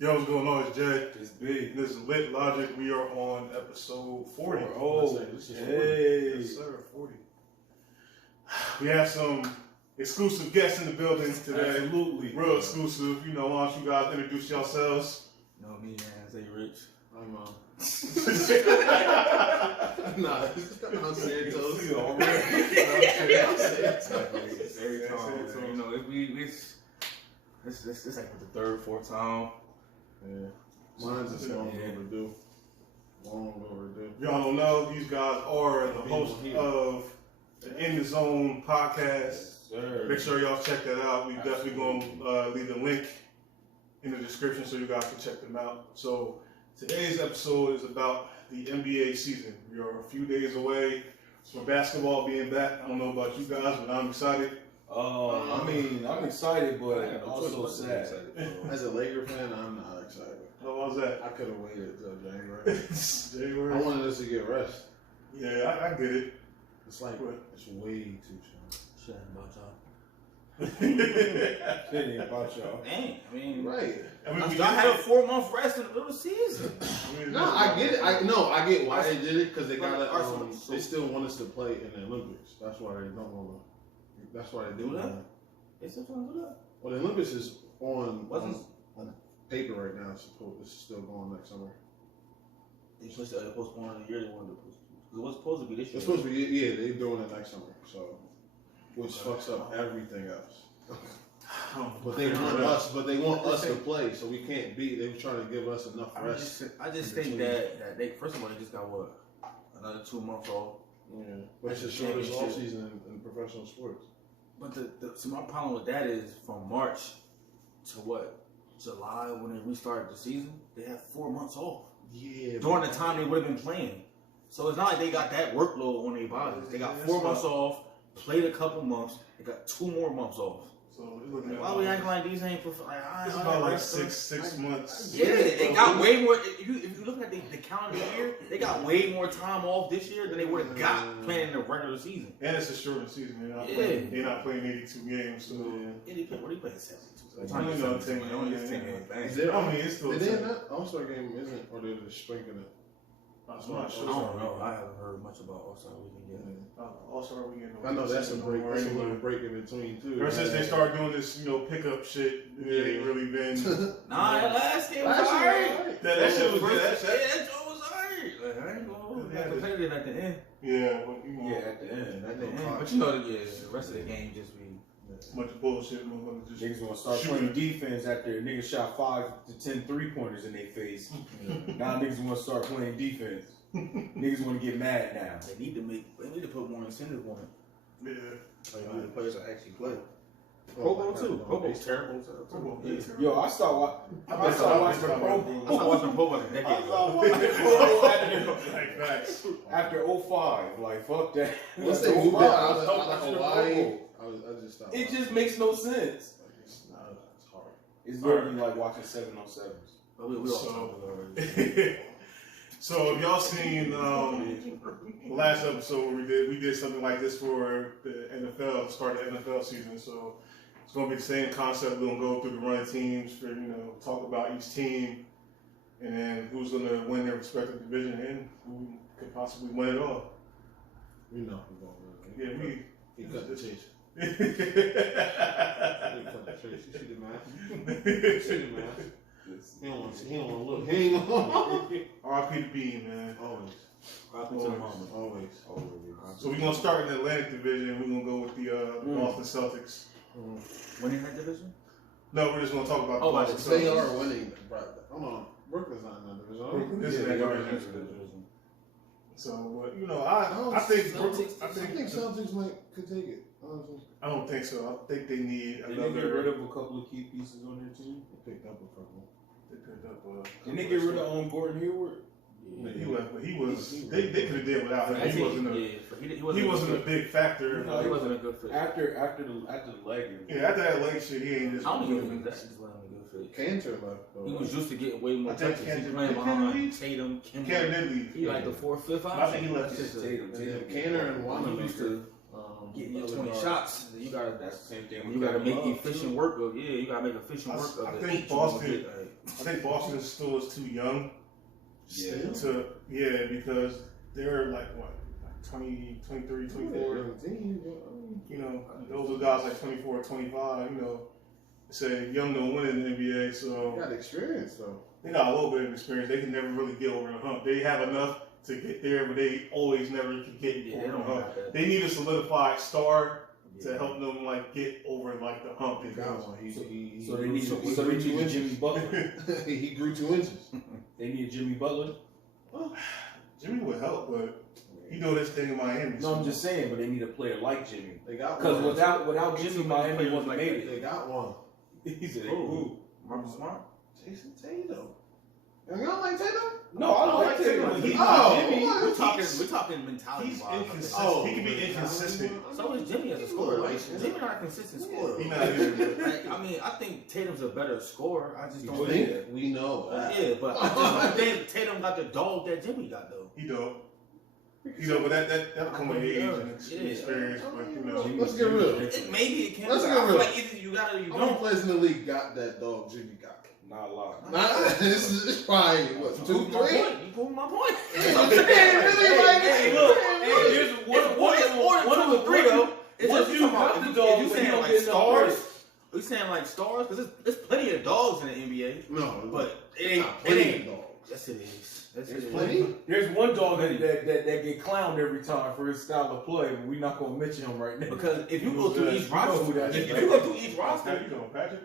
Yo, what's going on? It's Jed. It's big. This is Lit Logic. We are on episode 40. Oh, hey. Yes, sir, 40. We have some exclusive guests in the building today. Absolutely. Real exclusive. You know, why don't you guys introduce yourselves? You know me, man. Say Rich. I'm I'm Santos. Every time, you know, it's like the third, fourth time. Yeah. Mine's just long overdue. Long overdue. Y'all don't know, these guys are the host of the In the Zone podcast. Sir. Make sure y'all check that out. We definitely going to leave the link in the description so you guys can check them out. So today's episode is about the NBA season. We are a few days away from basketball being back. I don't know about you guys, but I'm excited. I mean, I'm excited, but I'm also sad. As a Laker fan, I'm not excited. How was that? I could have waited till January. January. I wanted us to get rest. Yeah, I get it. It's like, it's way too short. Shit about y'all. It ain't about y'all. Dang, I mean, Right. I had a 4-month rest in the middle of the season. No, I get it. I get why they did it, because they gotta. They still want us to play in the Olympics. That's why they don't want to. That's why they do that. They still trying to do that. Well, the Olympics is on paper right now. It's still going next summer. They postponed the year they wanted to postpone. It was supposed to be this year. It's supposed to be, yeah, they're doing it next summer. So, which fucks up everything else. But they want us to play, so we can't beat. They were trying to give us enough rest. I just think that they, first of all, they just got another 2 months off. Yeah, but it's the shortest off season in professional sports. But so my problem with that is from March to July, when they restarted the season, they have 4 months off. Yeah. During the time they would have been playing. So it's not like they got that workload on their bodies. They got 4 months off, played a couple months, they got 2 more months off. So looking at why we acting like these ain't it's about like six months. Yeah, they got way more. If you look at the calendar year, they got way more time off this year than they would have got playing in the regular season. And it's a shortened season. They're not playing 82 games. So they playing 72. I don't know. 10 games. It's still. Did they not? All-Star game isn't, or they're just sprinkling it. I'm not sure. I don't know. I haven't heard much about All-Star Weekend yet. All-Star Weekend. I know that's a break. That's a little break in between too. Ever since they started doing this, pickup shit, it ain't really been. Nah, that last game was alright. That shit was good. That joke was alright. Like, I ain't gonna be competitive at the end. Yeah, but you know. Yeah, at the end. But you know, the rest of the game just be. Much bullshit. Niggas gonna start playing defense after niggas shot 5 to 10 3-pointers in their face. Now niggas wanna start playing defense. Niggas wanna get mad now. They need to put more incentive on it. Yeah. The players that actually play. Pro Bowl too. Pro Bowl's terrible. Yo, I started watching the Pro Bowl. I started watching Pro Bowl like a decade I ago. started watching the Pro Bowl after 05. Like, fuck that. Once they moved it out of Hawaii, I just stopped. It just makes no sense. It's hard. It's literally like watching 7-on-7s. But we all talked about it. So if y'all seen the last episode where we did something like this for the NFL, start the NFL season. So it's gonna be the same concept. We're gonna go through the run teams for talk about each team, and then who's gonna win their respective division and who could possibly win it all. We know who's gonna win. Yeah, he cut the chase. You see the mask? You see the mask? He don't want to look. He ain't gonna. R.I.P. to B, man. Always. R.I.P. to the mama. Always. So we're gonna start in the Atlantic Division. We're gonna go with the Boston Celtics. Winning that division? No, we're just gonna talk about the Boston Celtics. They are winning. Hold on. Brooklyn's not in that division. They are in that division. So, I think Celtics could take it. Honestly. I don't think so. I think they need another. Did they get rid of a couple of key pieces on their team? They picked up a couple. Didn't they get rid of Gordon Hayward? Yeah. He was. They could have did without him. He wasn't a big factor. No, he wasn't a good fit. After the leg. Yeah, after that leg shit, he ain't just. I don't even think that's just letting him a good fit. Cantor left. He was used to getting way more touches. He's playing behind Tatum. Cantor did leave. He like the 4th, 5th option. I think he left Tatum. Cantor and Wanda used to getting your 20 shots. That's the same thing. You got to make efficient work of. Yeah, you got to make efficient work of. I think Boston. I think Boston still is too young Yeah. to, because they're like, what, like 20, 23, 24. You know, those are guys like 24, 25, you know. Say young don't win in the NBA, so Got experience though. they got a little bit of experience. They can never really get over the hump. They have enough to get there, but they always never can get Yeah, over they the don't hump. have that. They need a solidified star to Yeah. help them like get over like the hump. He got one. He So they grew need two- he so they grew 2 need Jimmy inches. Butler. He grew 2 inches. They need Jimmy Butler. Jimmy would help, but he doing this thing in Miami. No, I'm just saying, but they need a player like Jimmy. They got Because one. without Jimmy, Miami wouldn't have made it. They got one. He said, Ooh. Marcus Smart. Jason Tatum. You don't like Tatum? no, I don't like Tatum. Tatum. He's Oh, not Jimmy. what? We're talking mentality. He's wise. inconsistent. Oh, He can be man. inconsistent. So is Jimmy as a scorer. Like, Jimmy not a consistent scorer. He not either. Like, I mean, I think Tatum's a better scorer. I just You don't think? think. We know that. Yeah, but I just don't think Tatum got the dog that Jimmy got though. He don't. You know, but that'll come with age and Yeah. experience. But you know, Let's get real. Maybe it can. Let's but get I feel real. like either you got it or you How many don't. players in the league got that dog Jimmy got? Not a lot. Not, this is probably, what, You 2, proved my 3? point. You proved my point. I'm saying, really, like, Hey, look. Hey, here's It's more than 2 or 3 though. It's Once just you talking about got the if dog, you but saying you don't like get enough stars. credit. We saying like stars because there's plenty of dogs in the NBA, No, but it it's ain't. not It plenty ain't. of dogs. Yes, it is. Yes, There's it is. plenty. There's one dog that get clowned every time for his style of play, but we're not gonna mention him right now. Because if you Who's go through that? each You know roster, who that if is. you go through each how roster, you doing, Patrick?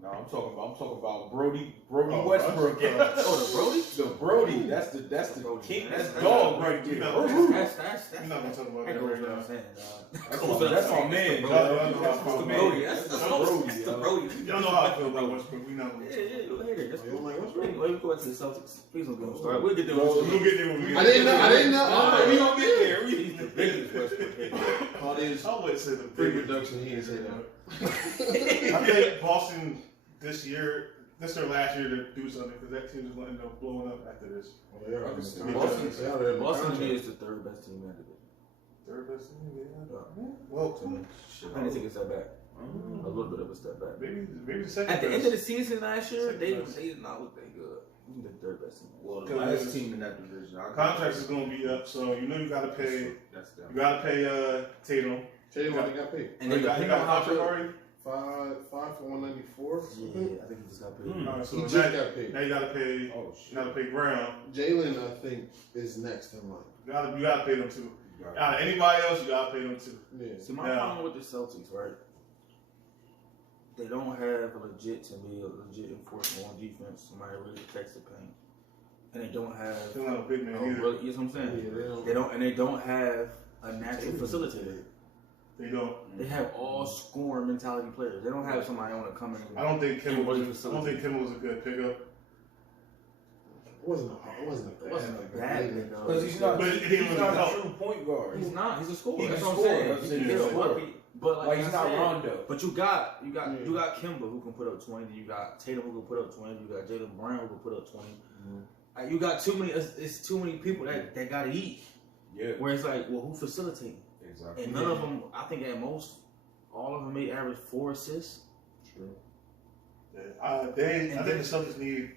Nah, I'm talking about Brody Oh, Westbrook. oh, the Brody. The Brody, that's the Brody, king, man. that's dog right You there. know, That's You're not gonna talk about that that goes right without now. saying, That's my man, Y'all dog. know That's how I the feel Brody. That's That's the the Brody. That's the yo. Brody. Y'all know how I feel about Westbrook. We know. Yeah, go ahead. That's You don't like Westbrook? Anyway, we go back to the Celtics. Please don't get me started. We'll get there. We'll get there when we get I didn't know. Nah, we gonna get there. He's the biggest Westbrook hater. All this I would say the pre-production, he didn't say that. I think Boston this year, this is their last year to do something because that team is going to end up blowing up after this. Boston to me is the third best team in the division. Third best team, yeah. Yeah. Well, To me, I need to take a step back. A little bit of a step back. maybe the second At the best. end of the season last year, they Second best. did not look that good. The third best team. Well, the last team in that division. Contracts is going to be up, so you know you got to pay. That's them. You got to pay Tatum. Tell you what, they got paid. And you then got depending on how contract good. already. Five for 194. Yeah, I think he just got paid. Hmm. All right, so He now, just got paid. now you got to pay. Oh You shit. got to pay Brown. Jalen, I think, is next in line. You got to pay them too. Out of anybody else, you got to pay them too. Yeah. See, my Yeah. problem with the Celtics, right? They don't have a legit enforcement on defense. Somebody really protects the paint, and they don't have. They're not a big man Oh, either. really? You know what I'm saying? Yeah, They don't have a natural facilitator. They don't. They have all scoring mentality players. They don't have somebody on to come in. I don't think Kimmel was. Everybody I don't think Kimmel was a good pickup. It wasn't a bad thing, though. Because he's not, But it didn't he's really not help. a true point guard. He's not. He's a scorer. He That's can what I'm score. saying. That's He it. can He's a get scorer. lucky. But Like, he's I not said, Rondo. But you got Kemba who can put up 20. You got Tatum who can put up 20. You got Jaylen Brown who can put up 20. You got too many. It's too many people that gotta eat. Yeah. Where it's like, well, who facilitating? Exactly. And none of them. I think at most, all of them may average 4 assists. True. I think the Celtics need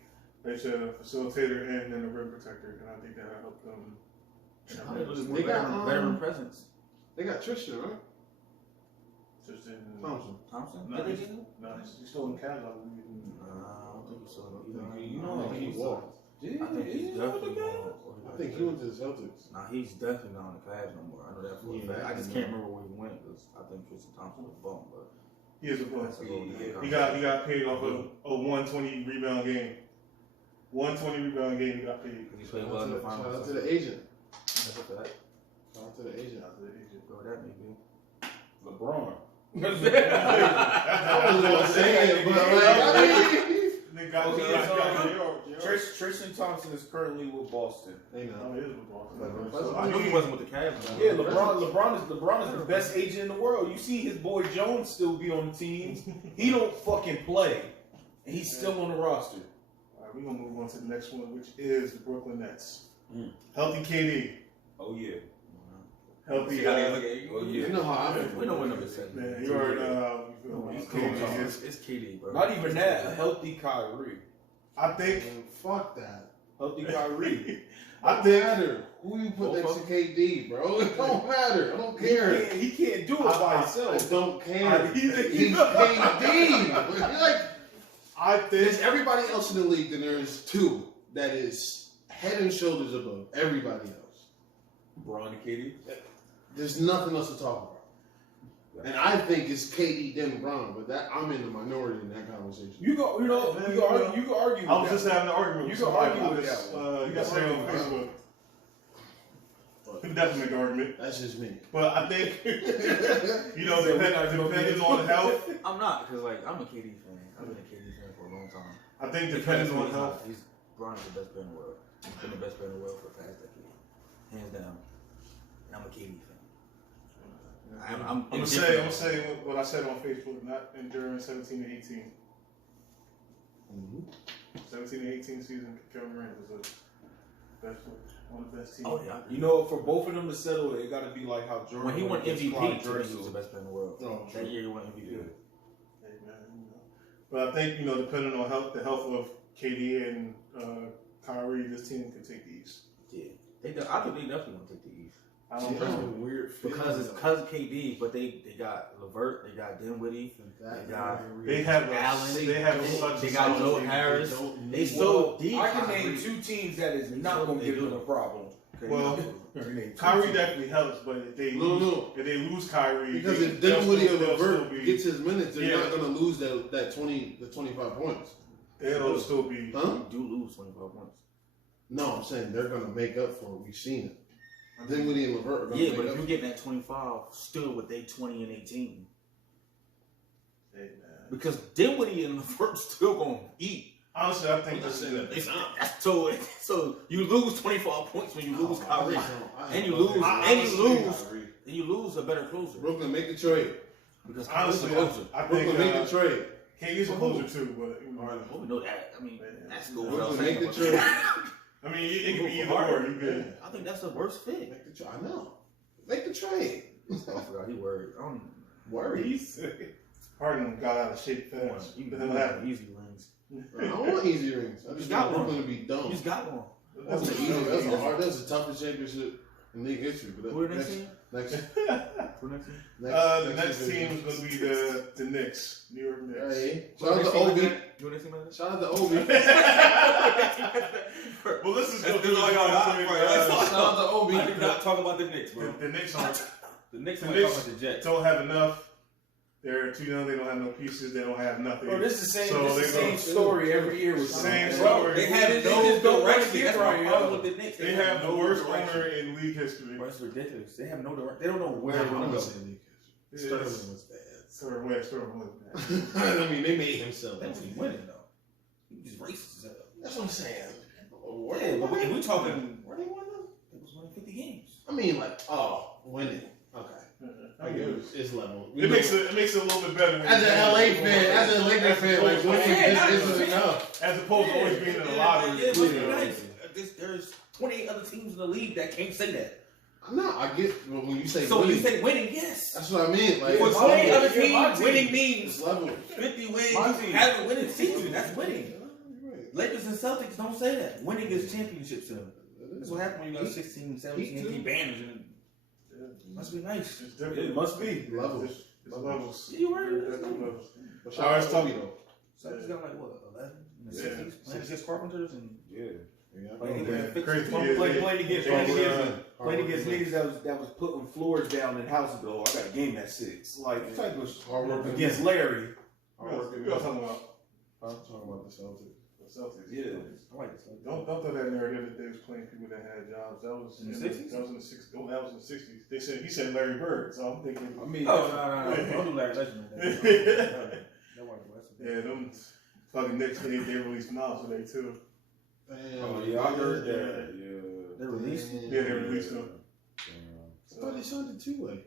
a facilitator and then a rim protector, and I think that'll help them. Probably lose more They got, veteran presence. They got Tristan, right? Just in, Thompson. Thompson? No, Did they he's- get him? no, he's still in Cavs, I believe. I don't think so. I think he walked. I think he's definitely gone. I think he went to the Celtics. Nah, he's definitely not on the Cavs no more. I know that for a Yeah. fact. I just can't remember where he went because I think Tristan Thompson was bum. But He is a bum. that's a little different. He got paid off a 120 rebound game. 120 rebound game, he got paid. Because he played well in the Shout out finals. to the agent. That's what that. Shout out to the agent. Bro, that may be. LeBron. I was gonna say it, but like, Nigga got Okay, got- so- got New York. Tristan Thompson is currently with Boston. they Oh, know. he is with Boston. Like, I knew he wasn't with the Cavs. though. Yeah, LeBron is the best agent in the world. You see his boy Jones still be on the teams. He don't fucking play, and he's still on the roster. All right, we're gonna move on to the next one, which is the Brooklyn Nets. Mm. Healthy KD. Oh yeah. Healthy. See how they look at you? Oh You yeah. know how I feel. We know what number 7. Man, you already No, he's it's KD. KD. It's KD, bro. Not even that. A healthy Kyrie. I think. Fuck that. Healthy Kyrie. I Don't think. matter who you put next to KD, bro. It don't matter. I don't care. He can't do it by I himself. don't care. He's KD. Like, I there's think. everybody else in the league, then there's two that is head and shoulders above everybody else. Bron and KD. There's nothing else to talk about. And I think it's KD then Bron, but that I'm in the minority in that conversation. You can argue. You can argue. I was with just that. having an argument. You with can somebody argue about with this, that one. You yesterday can on argue with Facebook. But We can definitely make an argument, that's just me. but I think depending on health. I'm not because like I'm a KD fan. I've been a KD fan for a long time. I think depending on He's health. not- He's Bron is the best player in the world. He's been the best player in the world for the past decade, hands down. And I'm a KD fan. I'm gonna say what I said on Facebook, not during 17 and 18. 17 and 18 season, Kevin Durant was one of the best teams. Oh yeah. You know, for both of them to settle, it got to be like how Jordan. When he won against MVP, Clyde he was Drexel. the best player in the world. Oh, That year he won MVP. Hey, man, But I think depending on the health of KD and Kyrie, this team could take the East. Yeah. I think they definitely want to take the East. I don't That's a know. weird feeling. Because it's KD, but they got LeVert, they got Dinwiddie, They have Allen, such they a got solid Joe team. Harris. They Well, so deep. I can name two teams that is not going to give them a problem. Well, Kyrie definitely helps, but if they lose Kyrie, Because if they'll Dinwiddie or still LeVert be- gets his minutes, they're Yeah. not going to lose that 25 points. they'll still be. Huh? You do lose 25 points. No, I'm saying they're going to make up for it. We've seen it. Dinwiddie and LeVert are going to Yeah, make but up. if you're getting that 25 still with they 20 and 18. Hey, man. Because Dinwiddie and LeVert still going to eat. Honestly, I think I'm not this is saying that it. they're not. So you lose 25 points when you lose Kyrie. And you lose, Kyrie. and you lose a better closer. Brooklyn, make the trade. Because Kyrie's a Honestly, closer. I think Brooklyn, make the trade. KD's a closer too, but Well, we know that. I mean, that's good. Brooklyn, make the trade. I mean, it could be either or. You good? I think that's the worst fit. Make the trade. I know. Make the trade. I forgot he worried. Worry. Harden got out of shape fast. You The hell happened? easy rings. I don't want easy rings. I just got want one. Brooklyn to be dumb. You just got one. That's That's the hard. That's the toughest championship in league history. But Who the next team? next, Who next team? The next team is going to be the Knicks, New York Knicks. Hey, shout out to Obi. Who next team? Shout out to Obi. Well, this is That's going to be all I got. Shout out to Obi. I did not talk about the Knicks, bro. the Knicks aren't. The Knicks The are Knicks talking about the Jets. Don't have enough. They're too young. They don't have no pieces. They don't have nothing. Bro, this is the same, So this they is the same go- story every year with Same Bro, story. They have They no just don't wanna direction. get That's my right, problem yo. with the Knicks. They have the worst direction. owner in league history. Bro, it's ridiculous. They have no direction. They don't know where they're I'm going to gonna go. say league It's- history. Sterling was bad. Sort of way, sort of way. I mean, they made himself. They wasn't winning, though. He was just racist as hell. That's what I'm saying. Yeah, but if we talking, Where they won them? they was winning 50 games. I mean, like, winning. Okay. I get it. It's level. It makes it a little bit better. when As you- an LA fan, as a Lakers fan, like winning just isn't enough. As opposed to always being in the lottery. Yeah, it must be you know. nice. There's 28 other teams in the league that can't say that. No, I get when you say So when winning. you say winning, yes. That's what I mean. Like, For it's 20 level. other Yeah, my teams, team. winning means It's level. 50 wins. My You team. have a winning season. That's winning. Right. Lakers and Celtics don't say that. Winning is championships to them. That's what happens when you got 16, 17, 18 banners. And it must be nice. It's different. It must be. Levels. It's levels. Yeah, you right. It's levels. But All right, shout out stop. to Obi though. Celtics got like what, 11 in the Yeah. 60s? Playing against Carpenters and Yeah. Yeah. playing Yeah. against Crazy. fixers. Playing against Hard niggas that was putting floors down in Houseville. I got a game at 6. Like, what type of Hard work against Larry. Hard work. We all talking about Talking about the Celtics. the Celtics. Yeah. I like this. Don't throw that narrative that they was playing people that had jobs. That was In the 60s? That was in the 60s. Oh, that was in the 60s. He said Larry Bird, so I'm thinking. I mean, Oh, no. Don't do Larry Legend. Yeah, them fucking Knicks they released Miles today too. Damn. oh yeah, I heard that. They released him? Yeah, they released him. I thought they signed a two-way.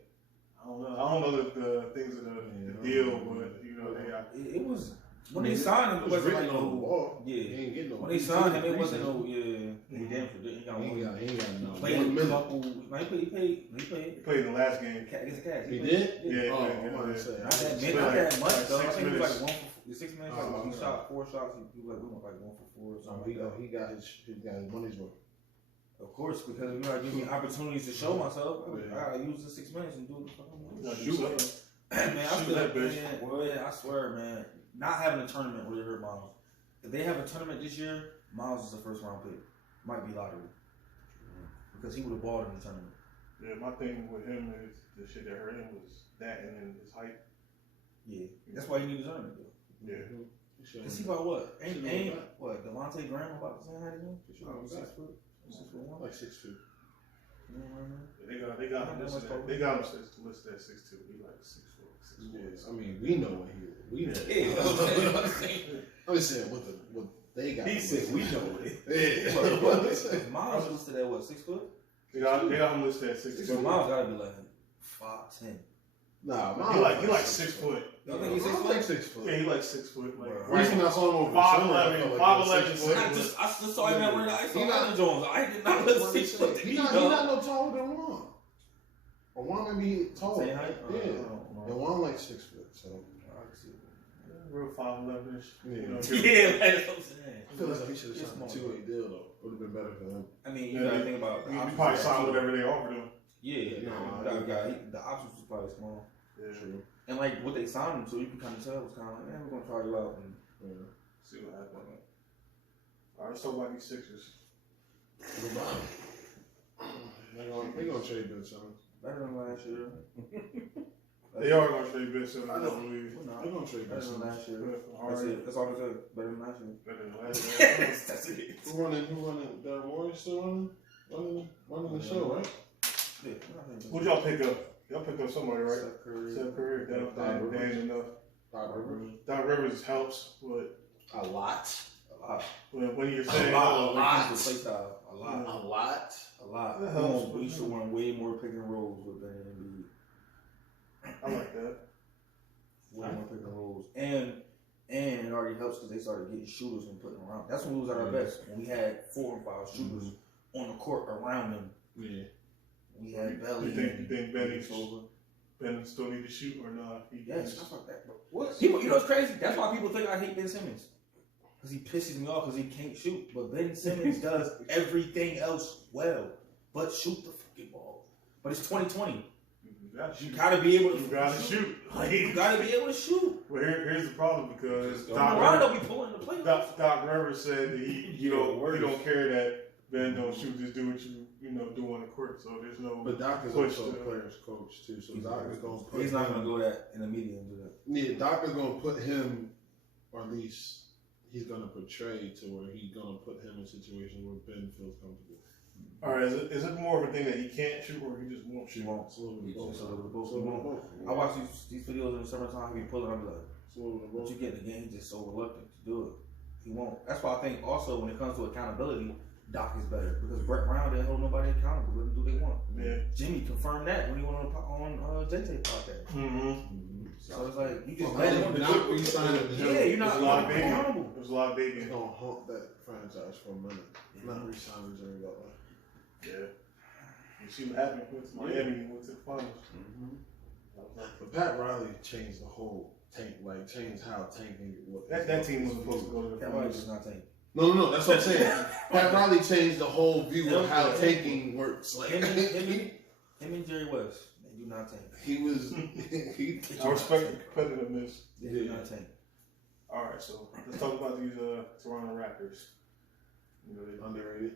I don't know the things of the deal, but you know they. It was when they signed him. It wasn't like written on the no. wall. Yeah. He ain't getting no. When they signed him, it wasn't no. Yeah, he damn for he got He one. ain't got no. Played 1 a minute. couple. No, he played. He played in the last game. Against the Cavs. He did? Yeah, Oh, yeah, I'm about to yeah. say. Not that Six much, minutes. though. I Like think he was 6 like 1 for The 6 man Oh, shot, he okay. shot 4 shots. He was like, we went like 1 for 4 or something. He got his money's worth. Of course, because you gotta give me opportunities to show myself. Yeah. I gotta use the 6 minutes and do the fucking You gotta do shoot. something. Man, I Shoot feel that like, bitch. man, I swear, man, not having a tournament really hurt Miles. If they have a tournament this year, Miles is a first round pick. Might be lottery. Because he would have balled in the tournament. Yeah, my thing with him is the shit that hurt him was that and then his height. Yeah. That's why he needs a tournament, though. Yeah. Cause he about what? Should've Ain't went what? Devontae Graham about the same height as him? Oh, 6 okay. foot? 6'1"? Like 6'2". They got him listed at, they got him listed at 6'2". He like 6'4", 6'4". Yeah, I mean, we know what we know. Yeah. I'm just saying what they got. He said we know it. Yeah. Miles listed at what? 6 foot? They got him listed at 6'2". So Miles gotta be like 5'10". Nah, He like 6 foot. Y'all think he's 6 like foot? 6 foot. Yeah, he like 6 foot. Like Bruh. The reason I saw him over the summer, I 5'11", felt like 5'11", he was 6 foot. I just saw him at wearing the ice He on not- Alan Jones. I did not look 6 foot. He not no taller than Juan. Or Juan may be taller. Same height? Yeah. I And Juan like 6 foot, so can see it. real 5'11"ish. yeah. You know, Yeah, that's what I'm saying. I feel like he should have It's signed a small. 2-way deal though. Would have been better for him. I mean, you Yeah, gotta think about the you options. probably he sign had, too. whatever they offered him. Yeah, Yeah, the options was probably small. Yeah. True. And like what they signed him to, you can kind of tell it was kind of like, man, we're gonna try you out. And Yeah. See what happens. All right, let's talk about these Sixers. They're gonna trade Ben Simmons. better than last year. They are going to trade Ben Simmons, I I know. believe. We're not. They're gonna trade Ben Better than Simmons. last year. All That's right. it. That's all I said. Better than last year. Better than last year. That's it. Who running? Darren Morey still running the show, right? Yeah, Who'd y'all pick up? Y'all picked up somebody, right? Steph Curry. Steph Curry, Dan enough. Doc Rivers. Doc Rivers helps, but A lot. A lot. when you're A saying lot. Play style. A lot. A lot. A lot. That helps. We should run way more pick and rolls with Ben and I like that. way more pick and rolls. And it already helps because they started getting shooters and putting them around. That's when we was at our best. When we had 4 and 5 shooters on the court around them. Yeah. We had Belly. You think Benny over. Ben still need to shoot or not? Yes, stuff like that, bro. What? People, you know what's crazy? That's why people think I hate Ben Simmons. Because he pisses me off because he can't shoot. But Ben Simmons does everything else well. But shoot the fucking ball. But it's 2020. You gotta be able to You gotta shoot. You gotta be able to shoot. Well, here's the problem because Rondo be pulling the playoffs. Doc Rivers said that he don't care that Ben don't shoot. Just do what you do on the court. So there's no. But Doc is push also a to- player's coach too, so Doc is gonna put He's not him- gonna go that in the media and do that. Yeah, Doc is gonna put him, or at least he's gonna portray to where he's gonna put him in situations where Ben feels comfortable. All right, is it more of a thing that he can't shoot or he just won't She shoot? won't. It's a little bit of both. It's a little bit of both. It's a little bit of both. I watch these videos in the summertime. He be pulling. I'm like, It's a little bit of what both. you get in the game? He's just so reluctant to do it. He won't. That's why I think also when it comes to accountability, Doc is better because Brett Brown didn't hold nobody accountable. Let them do what they want. Yeah. Jimmy confirmed that when he went on JT podcast. Mm-hmm. So it's like you just Well, let I him did do not it. re-sign him. Yeah, you're not There's a lot of holding him baby. accountable. There's a lot of baby. He's gonna haunt that franchise for a minute. Not re-signing Jimmy Butler. Yeah. You see what happened with Miami and went to the finals. But Pat Riley changed the whole changed how tanking looked. That team was supposed to go to the That might finals. just not take. No, that's what I'm saying. Pat Riley changed the whole view of how Yeah. tanking works. Like Him and Jerry West, they do not tank. he was, he. I respect the competitiveness. They do not tank. All right, so let's talk about these Toronto Raptors. You know, Underrated.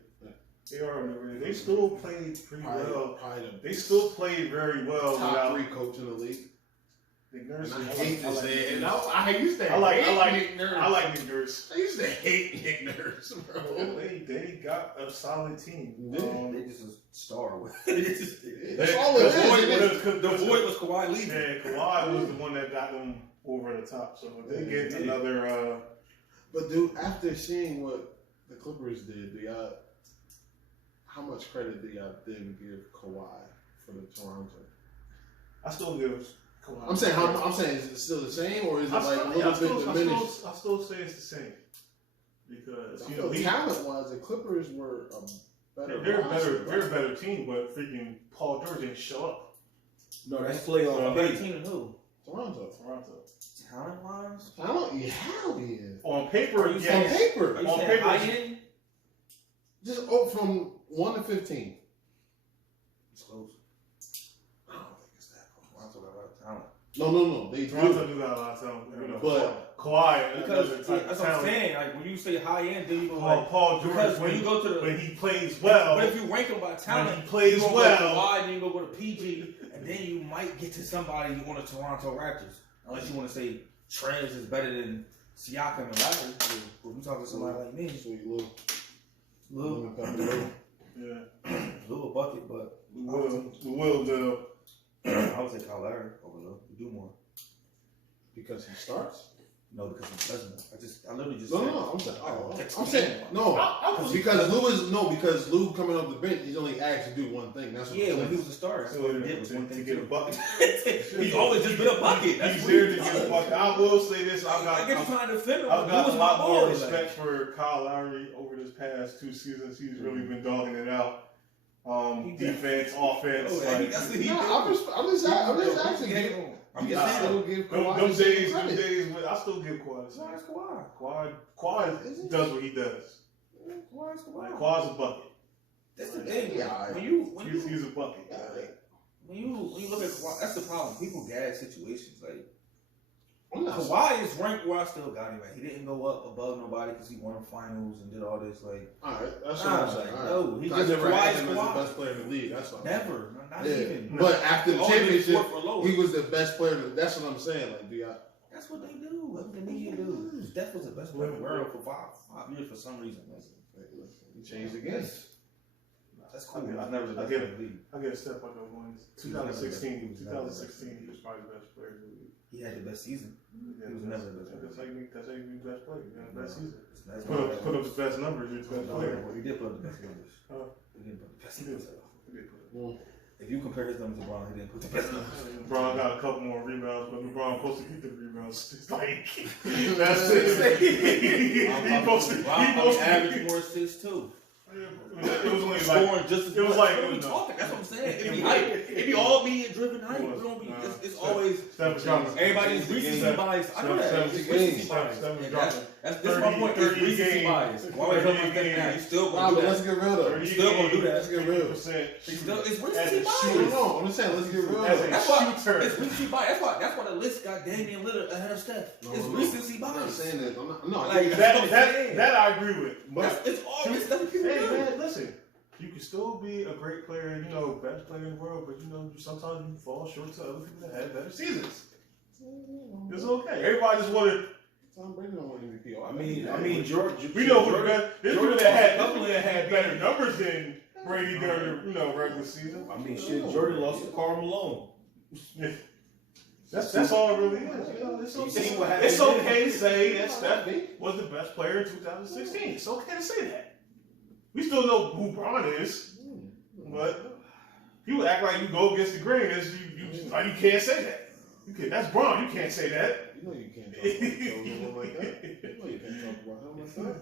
they are underrated. They still played pretty well. Probably They still played very well top without 3 coach in the league. Nick Nurse. And I hate to say it. I used to I like Nick Nurse. I like Nick Nurse. I used to hate Nick Nurse, bro. Well, they got a solid team. Yeah. They just a star with it. That's all it is. The void was Kawhi leaving. Yeah, Kawhi was the one that got them over the top. So if they get another. But dude, after seeing what the Clippers did, how much credit do y'all then give Kawhi for the Toronto? I still give Kawhi. I'm saying, is it still the same or is it like a little bit diminished? I still say it's the same because I feel talent-wise, the Clippers were a better. they're roster, a better team, but freaking Paul George didn't show up. No, that's A playoff better bait. team than who? Toronto. Toronto. talent wise? Hell yeah. On paper, Are you yes. On saying- paper. Are you On saying paper, high it's- end? Just from 1 to 15. It's close. I don't think it's that close. Toronto got a lot of talent. No. They Toronto do. do got a lot of talent. You know, But Kawhi, Because another type of that's what I'm talent. saying. Like when you say high end, then you go Paul, like Paul George, because when you go to the when he plays well, but if you rank them by when talent, he plays you gonna well, go to Kawhi, then you go to PG, and then you might get to somebody on the Toronto Raptors. Unless you want to say Trez is better than Siakam and Lowry. But we talking to somebody like me, Sweet Lou. Lil, yeah, Lil a bucket, but we will do. I would say Kyle Lowry over Lil. We do more. Because he starts? No, because he doesn't. I literally just No, said, no, I'm saying, Oh, I'm saying, no. I was Because Lou coming off the bench, he's only asked to do one thing. That's what yeah, I'm when he saying. was a starter, that's So what he did was one to thing get a too. bucket. He's always just been a bucket. That's He's what there he to get a does. bucket. I will say this: I get trying to defend him. I've but got who a was lot my more boy? respect for Kyle Lowry over this past 2 seasons. He's really been dogging it out. Defense, offense. Oh, like, that's what he No, did. I'm just asking. I'm You just can saying. still give them Kawhi the days, same them credit. days, but I still give Kawhi the same. Kawhi's Kawhi. Kawhi does what he does. Kawhi's Like, Kawhi. Kawhi's a bucket. That's the thing. Yeah, He's a bucket. When you look at Kawhi, that's the problem. People gas situations. Like I'm not Kawhi is ranked where I still got him at. He didn't go up above nobody because he won the finals and did all this. Like Alright, that's Nah, what I'm saying. like, Alright. no, he I just never had Kawhi's him as the Kawhi. best player in the league. That's what I'm saying. never, not Yeah. even. But after the Always championship, fourth or lower. he was the best player. That's what I'm saying. Like, That's what they do. That's what the media do. Steph was the best player in the world for five years for some reason. he changed the game. That's cool. I He's never the I best get player it. in the league. I get a step on those ones. He was never the best. 2016, he was probably the best player in the league. He had the best season. Yeah, He was never the best player. That's how you be the best player. You got the best season. That's Put up the best numbers. You're the best player. He did put up the best numbers. Huh? He didn't put the best He did. numbers. He did put it. If you compare his numbers to LeBron, he didn't put the best numbers. LeBron got a couple more rebounds, but LeBron supposed to get the rebounds. It's like that's it. He supposed to. Average more assists too. It was only like Scoring just as it was much. like- What are we talking? That's what I'm saying. It be hype. It be all being driven hype. We don't be. It's always Steph was dropping. everybody's recency bias. I know that. It's recency bias. Steph was And dropping. That's my point. It's 30 recency games. bias. Why would I tell my thing now? You still Nah, gonna but do let's that? get real though. You still gonna do that. Let's get real. It's still it's As recency a bias. shooter. No, I'm just saying, let's get real. As a That's why shooter. it's recency bias. That's why the list got Damian Lillard ahead of Steph. No, It's no. recency I'm not bias. saying that. I'm not, no, Like, That I agree with. But It's all this stuff that people hey do. man, listen. You can still be a great player, best player in the world, but sometimes you fall short to other people that had better seasons. It's okay. Everybody just wanted. Tom Brady don't win MVP. I mean, George. We know who the best. There's people Jordan- that had better numbers than Brady during the regular season. I mean, shit. Jordan lost to Karl Malone. That's all it really is. You see what happened It's then? okay to say that Steph was the best player in 2016. It's okay to say that. We still know who Bron is, but you act like you go against the grain. You can't say that. That's Bron. You can't say that. You know you can't talk about him like that. You know you can't talk about him like that.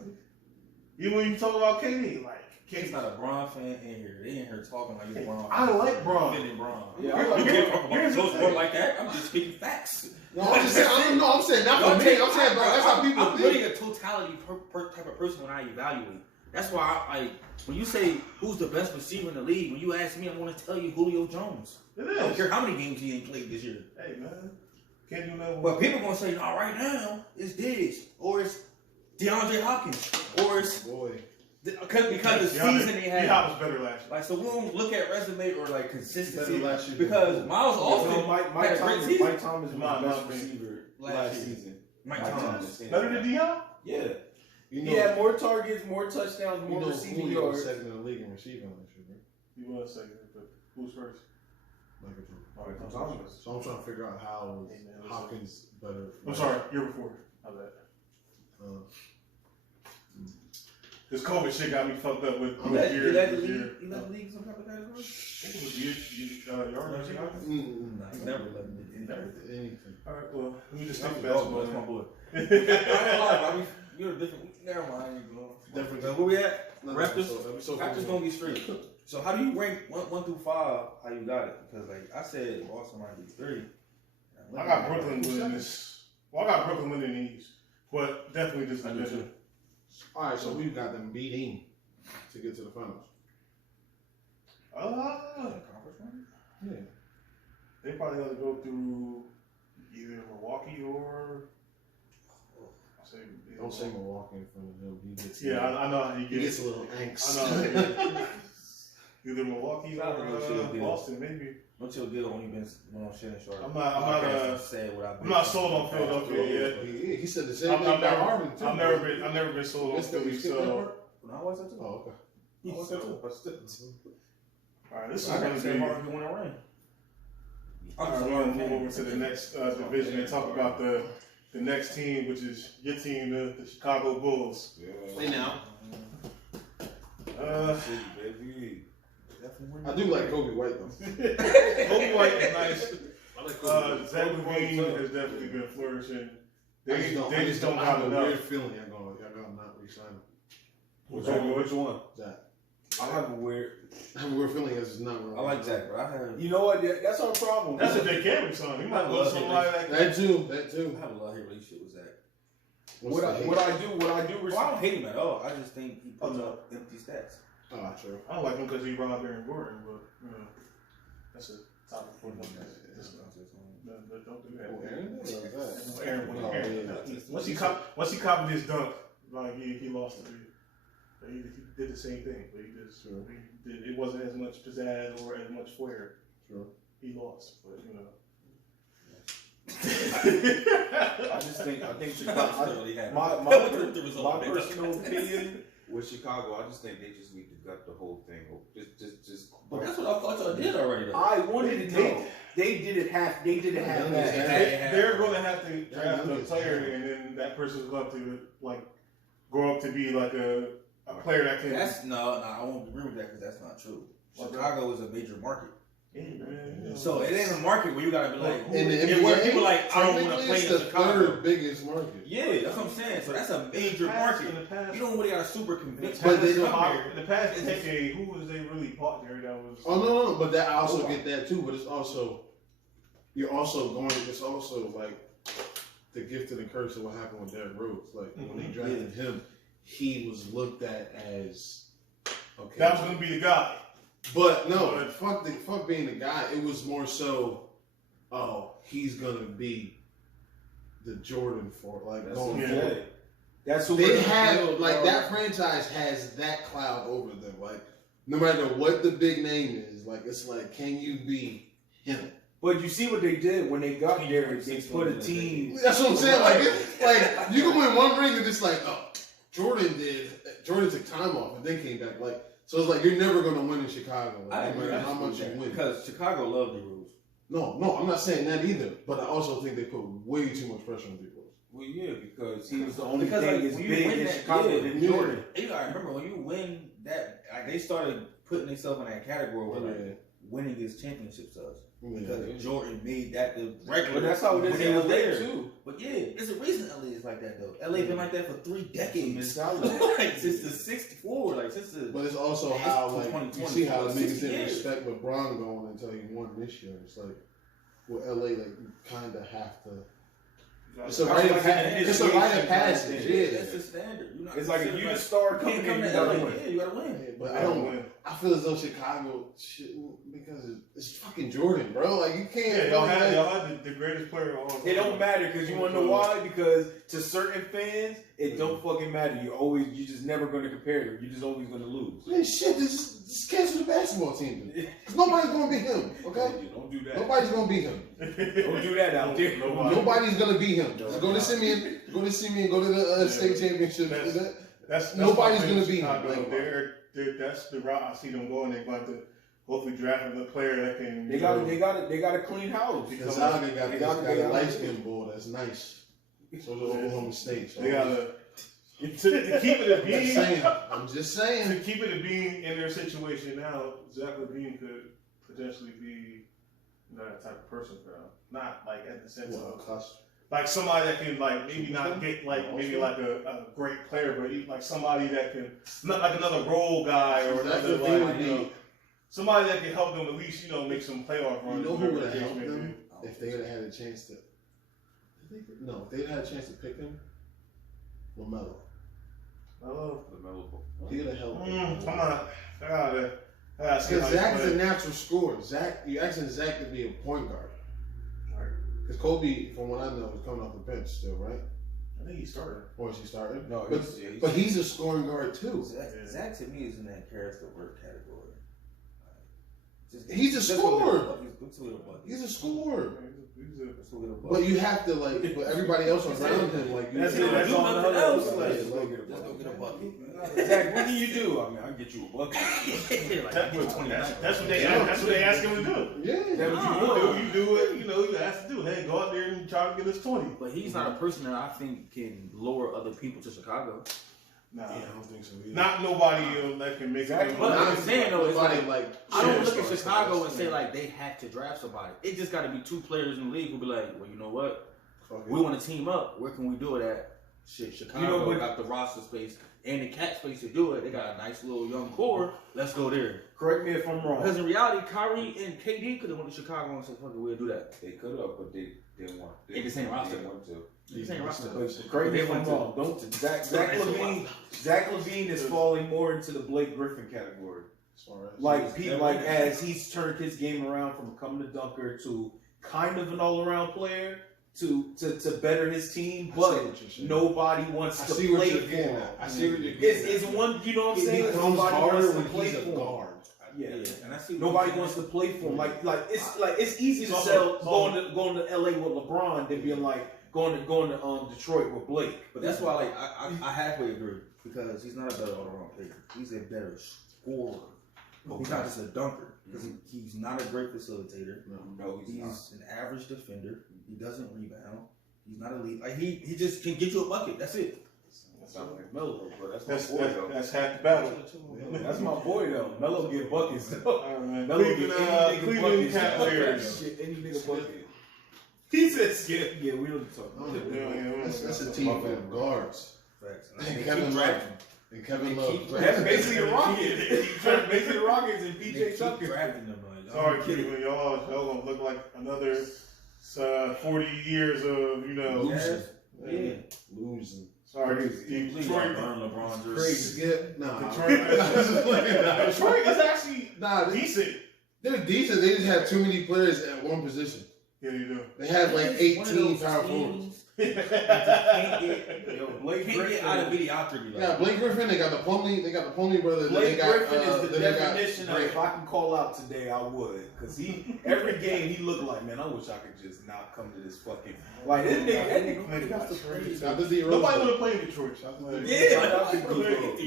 Even when you talk about KD, like He's not a Bron fan in here. They in here talking like he's a Bron fan. I like Bron. Defending Bron. Yeah, I like You can't talk Here's about the those thing. like that. I'm just speaking facts. No, I'm just saying. I'm saying not for me. I'm saying, bro, that's how people I'm think. really a totality type of person when I evaluate. That's why I when you say who's the best receiver in the league, when you ask me, I'm going to tell you Julio Jones. It I don't is. care how many games he ain't played this year. Hey man, can't do nothing. But people going to say, no, right now it's Diggs or it's DeAndre Hopkins or it's Boy. because the season they had. D-Hop was better last year. Like, so we don't look at resume or like consistency Better last year. because Miles Austin Mike had a great season. Thomas was Nah, the best nah, receiver last last year. season. Mike Mike Thomas. Thomas. Better than D-Hop? Yeah. You He know, had more targets, more touchdowns, you more know receiving Julio was yards. second in the league in receiving last year, right? You want to say that, but who's first? Michael Jordan. Alright, Thomas. So I'm trying to figure out how Hey, man, listen. Hopkins better. I'm sorry, year before. How bad? This COVID shit got me fucked up with You led year. the this league. year. You led the league some type of category? I think it was yardage. Nah, he never led the league. Never. Anything. All right, well, let me just That's stick my to dog, basketball. that's my then. boy. I ain't lie, Bobby. You're a different. Never mind. Different. So where we at? Raptors. Episode Raptors gonna get straight. So how do you rank 1 through 5? How you got it? Because like I said, Boston might be 3. I got Brooklyn winning this. Well, I got Brooklyn winning the East, but definitely this I do division. All right, so we've got them beating to get to the finals. Yeah. They probably have to go through either Milwaukee or. Don't say Milwaukee in front of him. He gets I know how he he gets. gets a little angst. I know how he gets. Either Milwaukee Shout out to those or Chill Boston, maybe. No chill deal when you been on Shannon Sharp. I'm not sold on Philadelphia yet. He said the same thing about Harden too. I've never been sold on Philly. So, I was that too. Oh, okay. I was that too. all right, this is I going got to to be. say Harden win a ring. All right, we're going to move over to the next division and talk about the next team, which is your team, the Chicago Bulls. Hey now. I I do like Kobe White though. Kobe White is nice. I like Kobe White. Zach Levine has definitely been flourishing. I They don't I have have a enough. weird feeling y'all gonna not re-sign him. Which one? Zach. I have a weird. I have a weird feeling it's not. I like Zach, but I have You know what? That's our problem. That's a Jay Cameron son. He might I go love somebody him. like That too. That too. I have a love-hate relationship with Zach. What I do Well, I don't respect. hate him at all. I just think he puts up empty stats. Oh, true. I don't like him because he robbed Aaron Gordon, but you know, that's a topic for another day. No, don't do that. Oh, Aaron? Aaron, once he copied his dunk, like he lost it. He did the same thing, but he did. It wasn't as much pizzazz or as much flair. Sure. He lost, but you know. I think Chicago. My personal opinion with Chicago, I just think they just need to gut the whole thing. Just. But that's what I thought y'all did already, though. I wanted to. They did it half. They did it half. They're going to have to draft a player, and then that person's going to like grow up to be like a player that can. No, I won't agree with that because that's not true. Chicago is a major market. So it ain't a market where you gotta be like, in the NBA, where people like, I don't want to play it's in the Chicago. third biggest market. Yeah, that's what I'm saying. So that's a major market. You don't really got to super convince. But they in don't. the past decade, who was they really bought there? That was. Oh no, but that I also get that too. But it's also you're also going. It's also like the gift and the curse of what happened with Derrick Rose. Like when they drafted him, he was looked at as okay. That was going to be the guy. But no, fuck being the guy. It was more so, oh, he's gonna be the Jordan for like going forward. That's who They have like that franchise has that cloud over them. Like no matter what the big name is, like it's like, can you be him? But you see what they did when they got there. They put a team. That's what I'm saying. Like you can win one ring and it's like, oh, Jordan took time off and then came back. Like. So it's like you're never gonna win in Chicago, like, no matter how much you win. Because Chicago loved the rules. No, I'm not saying that either. But I also think they put way too much pressure on people. Well, yeah, because he was the only Because, thing like, as when you big win in that- Chicago yeah, than yeah. Jordan. You gotta remember when you win that, like, they started putting themselves in that category where like winning is championships to us. Because Jordan made that the regular. But that's how it is when in they was LA there too. But yeah, there's a reason LA is like that though. LA been like that for 3 decades. Mentality. Like since the '64, like since the. But it's also It's how like 2020, you see how the niggas 60 didn't years. respect LeBron going until he won this year. It's like with LA, like you kind of have to. It's a That's rite of like passage. It's a rite of passage. Yeah, Yeah, that's the standard. You're not It's like if considered you the like, star you coming can't come in, to you gotta LA. win. Yeah, you gotta win. but I don't. I feel as though Chicago shouldn't because it's fucking Jordan, bro. Like you can't. Y'all had the greatest player of all time. It don't matter because you want to know why? Because to certain fans, it don't fucking matter. You just never going to compare them. You're just always going to lose. Man, shit, just cancel the basketball team. Cause nobody's gonna beat him. Okay, Don't do that. nobody's gonna beat him. Don't do that out there. Nobody's gonna beat him. Just go to Simeon. Go to Simeon. Go to the state championship. That's Nobody's my gonna thing beat him. with Chicago. That's the route I see them going. They're going to hopefully draft a player that can. They got a clean house. Gonzaga got a light skinned boy that's nice. So does Oklahoma State. So They got to keep it a being. I'm just saying. To keep it a being in their situation now, Zach LaVine could potentially be that type of person for them. Not like at the sense of like somebody that can like maybe not get like maybe like a great player, but like somebody that can not like another role guy or another like somebody that can help them at least make some playoff runs. You know who would have helped them if they would have had a chance to No, if they had a chance to pick him, LaMelo. Oh, LaMelo Ball. He would have helped. I'm not. Because Zach is a natural scorer. You're asking Zach to be a point guard. Right. Because Kobe, from what I know, is coming off the bench still, right? I think he started. Or is he starting? No, but he's a scoring guard too. Zach to me is in that character work category. He's a scorer. He's He's a scorer. He's a But you have to but everybody else around him, like you. That's You it. don't That's do all nothing I else. know. Like, Just go get a just go bucket. get a bucket. Zach, what do you do? I mean, I'll get you a bucket. That's what they ask him to do. Yeah. That what You do it. You ask to do. Hey, go out there and try to get us 20. But he's not a person that I think can lure other people to Chicago. Nah, Yeah, I don't think so either. not nobody that can make Exactly. it. But I'm saying though, it's Nobody, like I don't look at superstar Chicago status. and say like they have to draft somebody. It just got to be two players in the league who be like, well, you know what? Fuck it. We want to team up. Where can we do it at? Shit, Chicago got the roster space and the cap space to do it. They got a nice little young core. Let's go there. Correct me if I'm wrong. Because in reality, Kyrie and KD could have went to Chicago and said, "Fuck it, we'll do that." They could have, but they didn't want. They just ain't roster. They didn't want to. This ain't roster. Correct me They if I'm went to- wrong. Don't Zach Levine is falling more into the Blake Griffin category. As far as Like as he's turned his game around from coming to dunker to kind of an all around player to better his team, I see but what you're saying. nobody wants I to see what play you're for getting him. at. I see what you're getting It's at. one, you know what I'm It saying? becomes Nobody harder wants to when play he's a for him. guard. Yeah. And I see Nobody wants to play for him. Like it's easy to So- sell so- going to LA with LeBron than being like going to Detroit with Blake. But that's why, like, I halfway agree because he's not a better all-around player. He's a better scorer. He's not just a dunker because he's not a great facilitator. No, He's an average defender. He doesn't rebound. He's not elite. Like he just can get you a bucket. That's it. That sounds like Melo, bro. That's That's my boy though. that's half the battle. That's my boy though. Melo get buckets though. All right, Melo get any Cleveland nigga Cavaliers. buckets. Shit, any nigga bucket. He said skip. Yeah, we don't talk about that. That's a team of guards. Facts. And they Kevin keep Love. drafting. And Kevin Love. That's basically the Rockets. Basically the Rockets and They PJ keep Tucker. drafting them. Like, Sorry, I'm kidding. Cleveland, y'all gonna look like another 40 years of Yes. Yeah. Losing. Sorry, Please Detroit. don't burn LeBron jersey. Crazy. Skip. Nah. Detroit is actually Nah, decent. they're decent. They just have too many players at one position. Yeah, you do. They have like It's one of 18 those power teams forwards. that can't get, Yo, Blake can't get out of Griffin. mediocrity. Like, Yeah, Blake Griffin. They got the Plumlee. They got the Plumlee brothers. then they Blake got, Griffin is the then they got definition of Grant. if I can call out today, I would. Because every game he looked like, man, I wish I could just not come to this fucking. Like, that nigga nobody got to play. Got the D Rose. Nobody want to play in Detroit.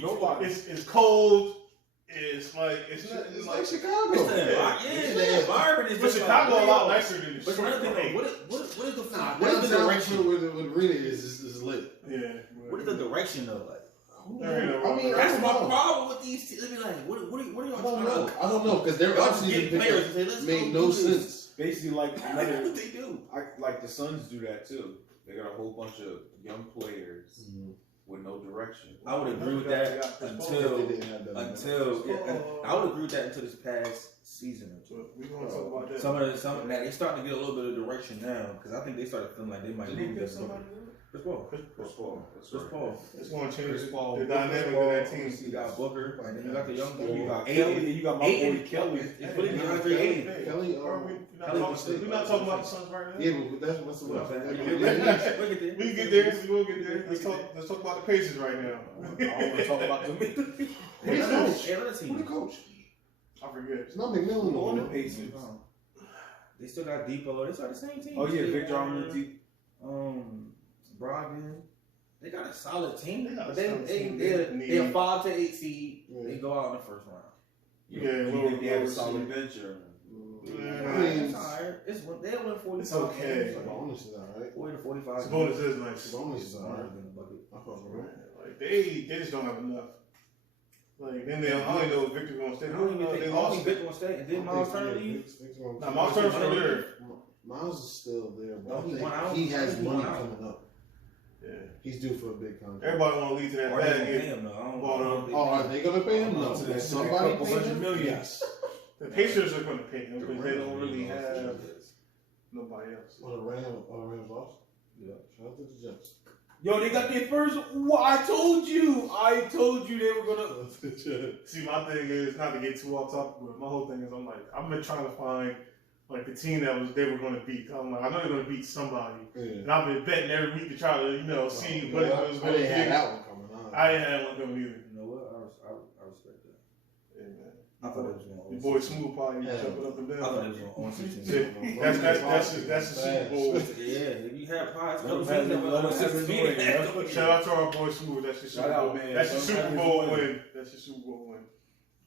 Nobody. It's cold. It's like it's not. It's like Chicago. It's the Yeah. environment is But just Chicago like, a lot nicer than But Detroit. another thing, though, what is the Nah, what is the downtown direction? where the arena is lit. Yeah. What is the direction though? Like, I mean, that's I my don't know. problem with these teams. They be like, what are y'all I don't trying know. to do? I don't know because their Y'all just offseason get players and pickup say, let's made go no do this. sense. Basically, like That's another. what they do. Like the Suns do that too. They got a whole bunch of young players with no direction. I would agree with that until They didn't have that. I would agree with that until this past season. We gonna talk about that. Some now they starting to get a little bit of direction now because I think they started feeling like they might lose this. Chris Paul. Chris Paul. Chris Paul. It's gonna change Chris Paul. the dynamic of that team. You got Booker, and then you got the young boy. You got Aiden. Kelly, and you got my boy Aiden. Kelly. It's really DeAndre Aiden. Kelly, We're not talking about the Suns right now. Yeah, but that's what's the Look at We can get there. We will get there. Let's talk about the Pacers right now. I don't want to talk about them. Who's the coach? Another Who's the team. coach? I forget. It's not McMillan On the no more. Pacers. They still got Depot. They still the same team. Oh yeah, Still Victor got, Armstrong. Brogdon. They got a solid team. They got a But they solid team. they're a 5 to 8 seed. Yeah. They go out in the first round. Yeah, They have a solid venture. I mean, It's alright. They'll win 45 It's okay. games. bonus is alright. 40 to 45. Sabonis is nice. Bonus is alright. Bucket. I fuck with it. Like they just don't have enough. Like then they, I don't know if Victor's gonna stay. I don't even think They only lost. Victor gonna stay, and then Miles Turner leave. Nah, Miles Turner's still there. Miles is still there, but No, he won I out. think he has He money won out. coming up. Yeah. He's due for a big contract. Everybody want to lead to that Or they bag. gonna pay If him though. I don't Well, know. if they Oh, pay are him. they gonna pay him? No. To that Somebody couple pay hundred him? million. Yes. the Pacers are going to pay him because they don't really have nobody else. Well, the Rams lost. Yeah. Shout out to the Jets. Yo, they got their first. I told you they were gonna. See, my thing is not to get too off topic, but my whole thing is I'm like I've been trying to find like the team that they were going to beat. I'm like I know they're going to beat somebody, and I've been betting every week to try to see what it was going to be. I didn't have that one coming on. I didn't have one coming either. You know what? I respect that. Yeah, man. I thought it was going Your boy Smooth probably jumping up and I down. thought it was going on 16. That's the Super Bowl. Yeah, if you have pies, Let him go have see it, let him have his way. Shout out to our boy Smooth. That's your Super Shout out, Bowl. man. That's your Let him Super have his Bowl way. win. That's your Super Bowl win.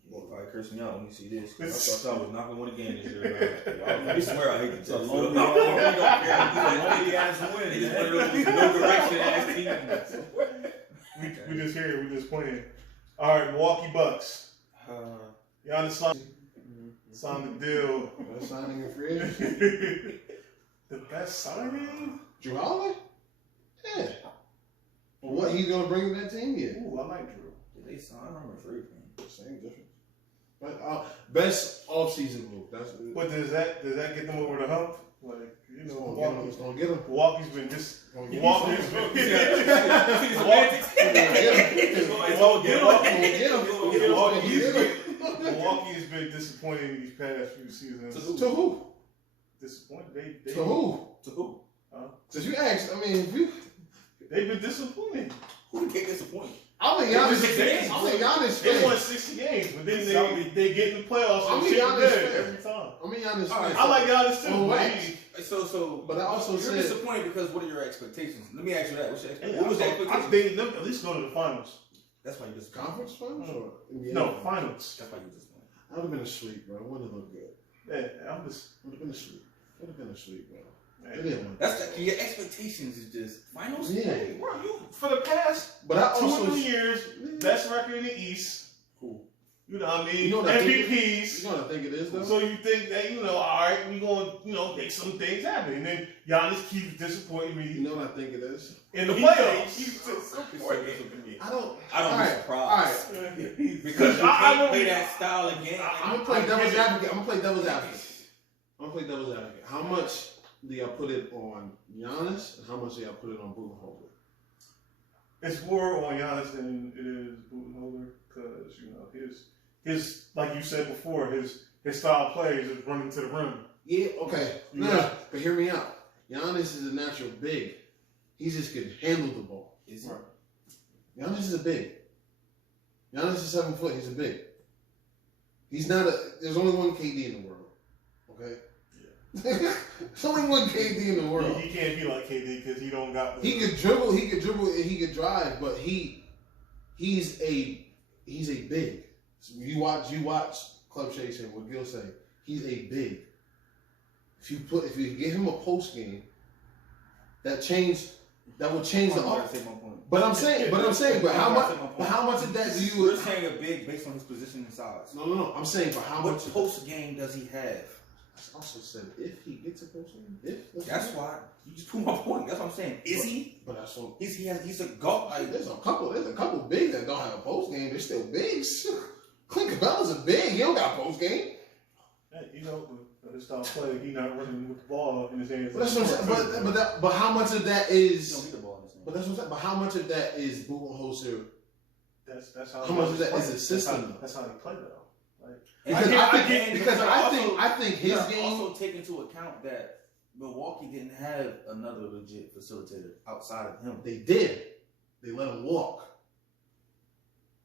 Well, probably curse me out when you see this. I thought I was not going to win again this year. I swear I hate the It's a Jets. lonely I really don't care. ass win. It's one of those no direction ass teams. We just here. We just playing. All right, Milwaukee Bucks. Giannis signed the deal. Best signing in free agency. The best signing? Drew Holiday? Yeah. Well, what he's gonna bring to that team? Yeah. Ooh, I like Drew. Did they sign him or free? Same difference. But best offseason move. That's But does that get them over the hump? Like it's gonna get him. Milwaukee's been this. Gonna get him. Milwaukee's been. Milwaukee has been disappointing these past few seasons. To who? Disappointed. To who? To who? Since you asked, I mean, if you, They've been disappointing. Who can't disappoint? I'm a Giannis They fan. won 60 games, but then they get in the playoffs I'm and a shit Giannis dead fan. every time. I'm a Giannis All right, fan. I like Giannis too. Oh, but right. So, But I also you're said, disappointed because what are your expectations? Let me ask you that. What's your Hey, expectations? What was your I'm expectations? thinking them at least go to the finals. That's why you disappointed. conference finals or NBA? No, finals. That's why you disappointed. I would have been asleep, bro. It wouldn't have looked good. Yeah, I'm just. Would have been asleep. Would have been asleep, bro. Man. It didn't. Your expectations is just finals. Yeah. Hey, bro, you for the past But I 2 also, or 3 years, best record in the East. Cool. You know what I mean? You know what I think MVPs. you know what I think it is, though? So you think that, all right, we going to make some things happen. And then Giannis keeps disappointing You me know what I think it is? in the playoffs. I don't be surprised. All right. Because you I can't know- play that style again. I'm gonna play devil's advocate. I'm gonna play devil's advocate. How much do y'all put it on Giannis, and how much do y'all put it on Budenholzer? It's more on Giannis than it is Budenholzer because, his like you said before, his style of play is just running to the rim. Yeah, okay. Yeah. But hear me out. Giannis is a natural big. He just can handle the ball. Is it? Giannis is a big. Giannis is 7 foot. He's a big. He's not a. There's only one KD in the world. Okay. Yeah. There's only one KD in the world. He can't be like KD because he don't got the. He could dribble, and he could drive, but he's a big. So you watch Club Chase and what Gil say. He's a big. If you get him a post game, that would change the up. But I'm saying, how much of that do you? You're saying a big based on his position and size. No. I'm saying, but how What much? post game does he have? I also said if he gets a post game, That's why you just proved my point. That's what I'm saying. Is he? But that's what. He's a guard. Like, There's a couple bigs that don't have a post game. They're still bigs. Clint Capella's a big. He don't got a post game. His style of play, he not running with the ball in his hands. But that's what I'm saying. But how much of that he don't is? need the ball in his hand. But that's what I'm saying. But how much of that is Budenholzer? That's how. How much of that is play. a system? That's how he played though. Like, I think his Yeah, game. also take into account that Milwaukee didn't have another legit facilitator outside of him. They did. They let him walk.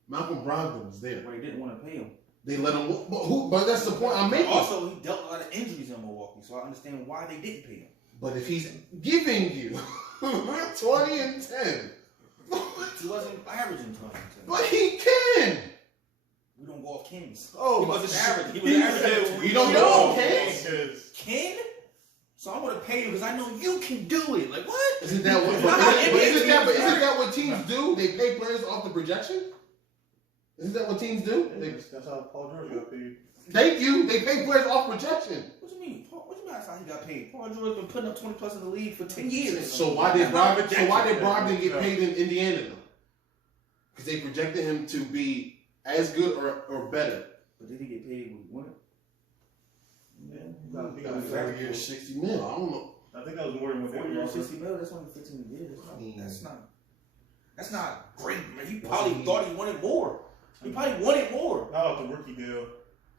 Malcolm Brogdon was there. Where they didn't want to pay him. They let him walk. But that's the point I'm making. Also, he dealt a lot of injuries in Milwaukee, so I understand why they didn't pay him. But if he's giving you 20 and 10, He wasn't averaging 20. but he can. We don't go off Kings. Oh, He my wasn't shit. averaging. He was averaging. We don't know, okay? Ken? So I'm gonna pay you because I know you can do it. Like what? Isn't that what? Isn't that what teams do? They pay players off the projection. Isn't that what teams do? That's how Paul George got paid. Thank you. They pay players off projection. What you mean? What you mean? That's how he got paid? Paul George been putting up 20+ in the league for 10 years. So why did Brogdon get paid in Indiana though? Because they projected him to be as good or better. But did he get paid when he won it? Yeah, Every year 60 mil. I don't know. I think that was more than what they 40 were or offering. 60 mil. That's only 15 years. That's not. That's not great, man. He Wasn't probably he- thought he wanted more. He probably wanted more. Not off the rookie deal.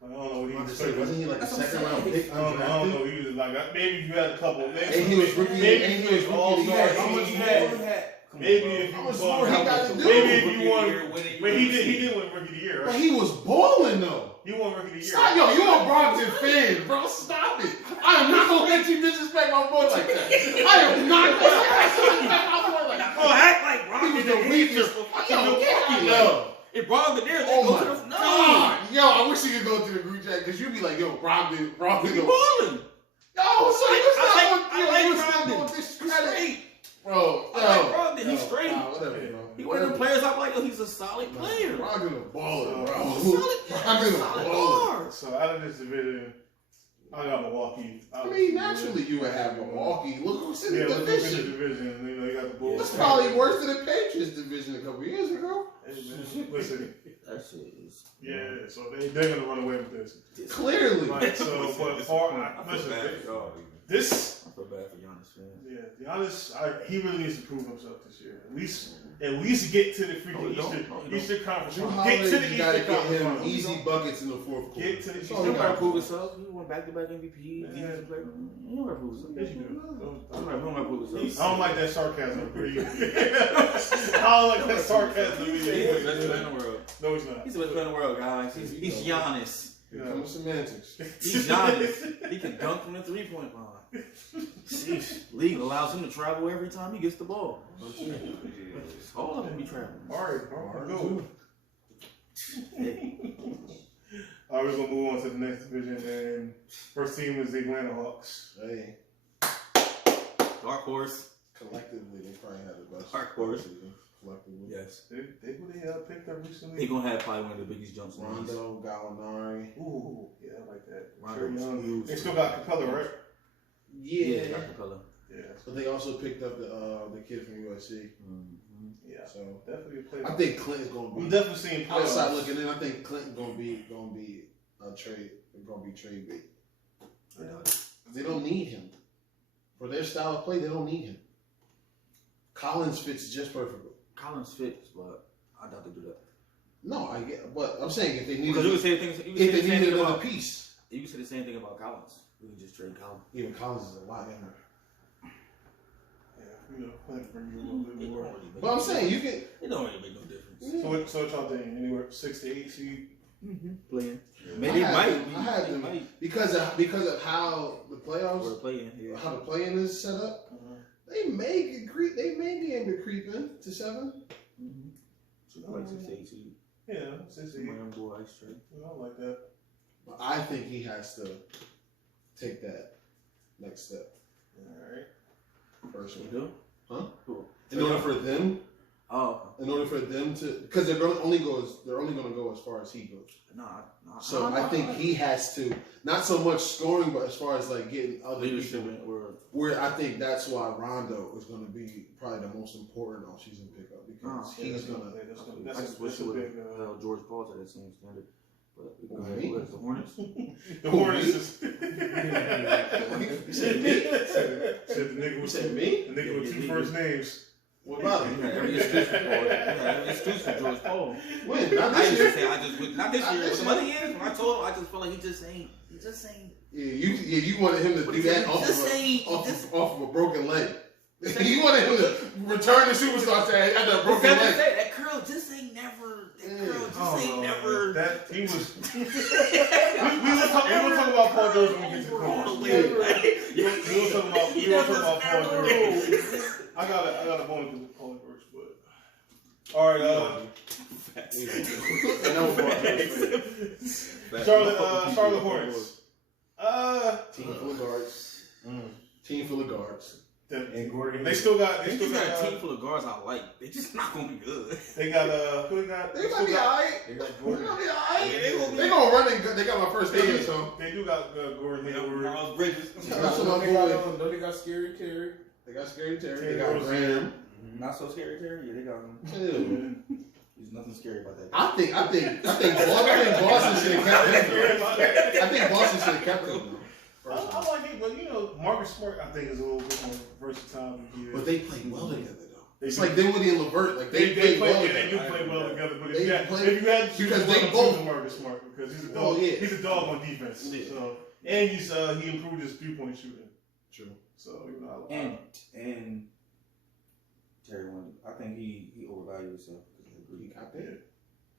I don't know what he I'm was just saying, wasn't he like a That's what I'm second round saying. pick? I don't undrafted? know. He was like, maybe if you had a couple. And he was rookie. Maybe And if he you was was rookie. all-star How much team. more? Maybe if How you much was more he on- got to do? Maybe if you won. But he did win rookie of the year, But right? he was balling though. He won rookie of the year. Stop, yo, you a Brogdon fan, bro. Stop it. I am not gonna let you disrespect my boy like that. I am not gonna let you disrespect my boy like that. Oh, act like He Brogdon was the weakest. Yo, get me up. If Brogdon there, they Oh go my to the god. Yo, I wish you could go to the group chat because you'd be like, yo, Brogdon. He Yo, balling. so you I like was not Brogdon. going to He's discredit. straight. Bro, I like Brogdon. He's straight. Nah, whatever, bro. He one of them players I'm like, oh, he's a solid player. Brogdon a baller, bro. Solid, Brogdon a solid baller. guard. So out of this division, I got Milwaukee. I mean, naturally you would have Milwaukee. Look who's in Yeah, the look who's in the division. division. You know, you got the Bulls. It's probably worse than the Patriots division a couple years ago. Hey, man, listen, That shit is. yeah. So they're gonna run away with this. Clearly. Like, so, but far, listen, this. I feel bad for Giannis fans. Yeah, Giannis, he really needs to prove himself this year. At least get to the freaking Eastern Conference. Drew Get Holiday, to the you gotta Eastern get him Conference. easy buckets in the fourth quarter. Get to the That's Eastern all He he don't gotta gotta prove do. himself. He won back-to-back MVP. Defensive player. He don't gotta prove himself. Yes, you do. He don't gotta prove himself. I don't like that sarcasm. I don't like that sarcasm. He's the best player in the world. No, he's not. He's the best player in the world, guys. He's Giannis. Here comes semantics. He's Giannis. He can dunk from the three-point line. Sheesh. League allows him to travel every time he gets the ball. All of them be traveling. All right, go. Hey. All right, we're gonna move on to the next division, and first team is the Atlanta Hawks. Hey, Dark horse. collectively they probably had the best. Dark horse. season. Collectively. Yes. They picked up recently. He gonna have probably one of the biggest jumps in the East. Rondo, Gallinari. Ooh, yeah, I like that. Rondo Trae was Young. huge. They still got Capella, right? Yeah. Dark Capella. Yeah, But they also picked up the kid from USC. Mm-hmm. yeah. So Definitely a player. I think Clinton's gonna I'm be definitely seeing playoffs. outside looking in. I think Clinton gonna be a trade. Gonna be trade bait. They don't need him for their style of play. They don't need him. Collins fits just perfectly. Collins fits, but I doubt they do that. No, I get, but I'm saying if they need, Because you can say things. You can say if the they same need thing another about. piece, You can say the same thing about Collins. We can just trade Collins. even Collins is a lot younger. Yeah, you know, Clinton bring you a little bit more. But I'm saying you can. It don't really make no difference. So what y'all think? Anywhere 6 to 8 seed? Playing. I Maybe it had might. them- I had They them. might. Because of how the Or playoffs, playing here. how the play-in is set up, they may creep. They may be able to creep in to 7. So I like 6 to 8 seed. Yeah, 6 to 8. Miami boy ice trade. I don't like that. But I think he has to take that next step All right. You personally. do? Huh? Cool. In order for them, Oh. to, because they're only going to go as far as he goes. Nah. So I think he has to, not so much scoring, but as far as like getting other leadership people. and or Where I think that's why Rondo is going to be probably the most important offseason pickup because Yeah, he's that's going to. that's I just wish a it would big. have held George Paul to that same standard. But we go Who, ahead me? with the Hornets. The Hornets is. You said me? Said the nigga You with said two, me? the nigga with Yeah, two yeah, first names. What about You him? had every excuse for Paul. You had every excuse for George Paul. When? Not I this used to year. say not this Not year, this but some other years when I told him I just felt like he just ain't. You wanted him to But do he that just off of a broken leg. You wanted him to return the superstar tag after a broken leg. That curl just ain't never. That curl just ain't never. That he was. we will talk about Paul George when we get to the all the Hornets. way. We will talk about Paul George. I got a moment with Paul George, but all right. Charlotte Hornets. Team full of guards. Team full of guards. And Gordon. They still got. They just got a team full of guards I like. They just not gonna be good. They got who they got? They might be alright. They got They Gordon. gonna be alright. Yeah, they gonna be- They gonna run and they got my first name, so. They do got Gordon Hayward. Miles Bridges. Don't they got Scary Terry? They got Scary Terry. They Terry got Rozier. Graham. Not so scary, Terry. Yeah, they got him. Ew. There's nothing scary about that. I think Boston should have kept him. I think Boston should have kept him. I like him. but Marcus Smart, I think, is a little bit more versatile than he is. But they play well together, though. It's like Dinwiddie and LeVert. Like they play well. They do play well together. But if you had to choose because one, they I'm both choosing Marcus Smart because he's a dog. Oh, yeah. He's a dog on defense. Yeah. So and he improved his 3-point shooting. True. So and Terry Wonders, I think he overvalued himself. He got paid.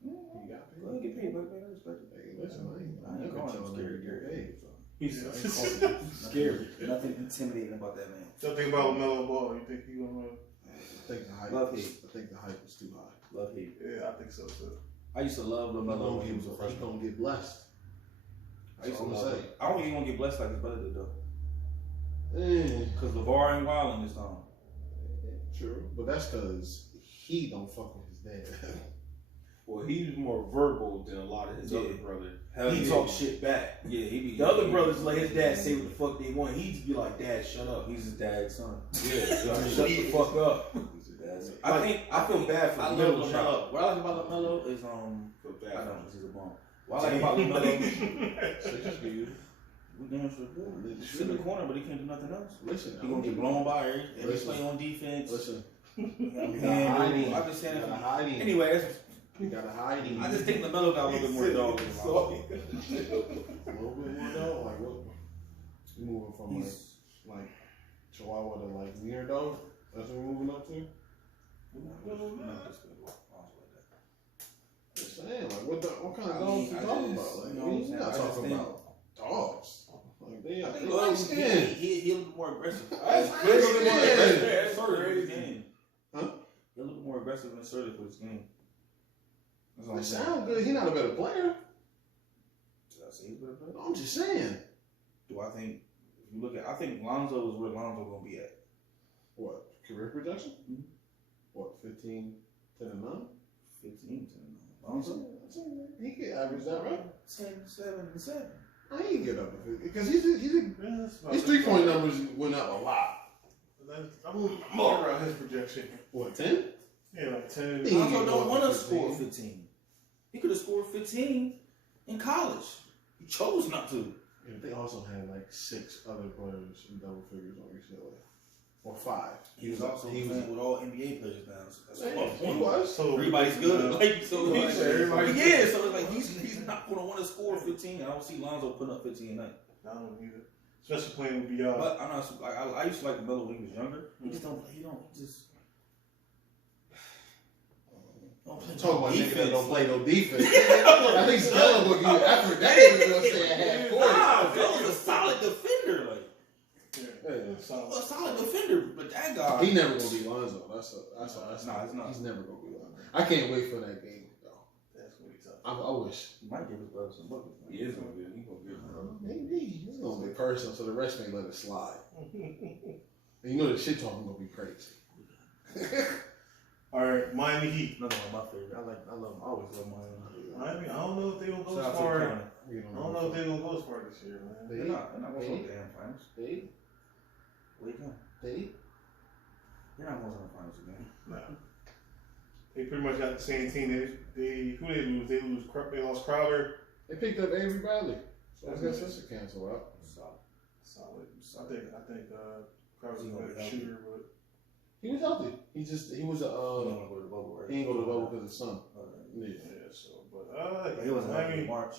He got paid. Well, he get paid, but man, I respect it. Hey, listen, I ain't never calling telling him him scary. scary. He's Scary. Nothing intimidating about that man. Something about Melo Ball. You think he gonna? I think the hype. Love I hate. think the hype is too high. Love hate. Yeah, I think so too. I used to love LaMelo when he was a He freshman. gonna get blessed. I used to That's all I'm love saying. it. I don't even want to get blessed like his brother did though. Mm, Because LeVar ain't wilding this time. true, but that's because he don't fuck with his dad. Well, he's more verbal than a lot of his Yeah. other brothers. Hell He yeah. talk shit back. Yeah, he be. The other brothers let his dad say what the fuck they want. He'd be like, Dad, shut up. He's his dad's son. Yeah, shut the fuck up. He's his dad's son. Like, I feel bad for I love Middleton. LaMelo. What I like about LaMelo is Feel bad I for know him. he's a bum. What I like about LaMelo, Sixers good. we damn sure good. Sit in the corner, but he can't do nothing else. Listen, He gonna get blown by every Listen. play on defense. Listen, And I'm just saying. you gotta hide him. Anyway, that's, You gotta hide him. I just think LaMelo got a little bit more dog in him. A little bit more dog. Like what? You moving from like Chihuahua to like near dog? That's what we're moving up to. Just saying, like what kind of dogs you talking about? Like we're not talking about dogs. Like they I are think light skin. he a little bit more aggressive. That's He a little bit more crazy. aggressive. That's Assertive with his crazy. game. Huh? He a little bit more aggressive and assertive with his game. That's all It I'm saying. sounds good. He's not a better player. Did I say he's better player? I'm just saying. Do I think? If you look at, I think Lonzo is where Lonzo gonna be at. What career projection? Mhm. What 15, 10 and 9? 15 to Lonzo. He could average that, right? 10, 7, and 7. I ain't get up because his 3-point numbers went up a lot. I'm all around his projection. What 10? Yeah, like 10. He Lonzo can go don't up want to to score 15. 15. He could have scored 15 in college. He chose not to. And they also had like 6 other players in double figures on UCLA, or 5. He was also playing with all NBA players now. So that's Man, what he point. was. So Everybody's good. Like, so He like, said everybody's yeah, so it's like he's not going to want to score 15. I don't see Lonzo putting up 15 a night. I don't either. Especially playing with BR. But I'm not. Like, I used to like Melo when he was younger. He just don't. He just. Don't play Talk about nigga that defense. don't play no defense. I think Stella will give you effort. That nigga gonna say at half court. Nah, Melo's a solid defender. Like Yeah, a solid defender, but that guy. He never gonna be Lonzo. That's Nah, it's not. He's never gonna be Lonzo. I can't wait for that game though. That's what he's talking I wish. He might give his brother some buckets. He is gonna get. He gonna get. Maybe it's gonna be personal, so the rest may let it slide. And you know the shit talking gonna be crazy. All right, Miami Heat. Another one of my favorite. I love. I always love Miami. Miami, I don't know if they're gonna go Shout as out to far. the county. You I don't know if they're gonna go as far this year, man. They're not going to the damn finals. They Where you going? They're They're not going to the finals again. No. They pretty much got the same team. They who they lose? They lost Crowder. They picked up Avery Bradley. So I guess that's a cancel out. Solid. I think Crowder's a better shooter, but He was healthy. He was He don't want to go to the bubble, right? he ain't go to the bubble because of his son. Yeah. yeah. So, but But he wasn't happy in Miami, March.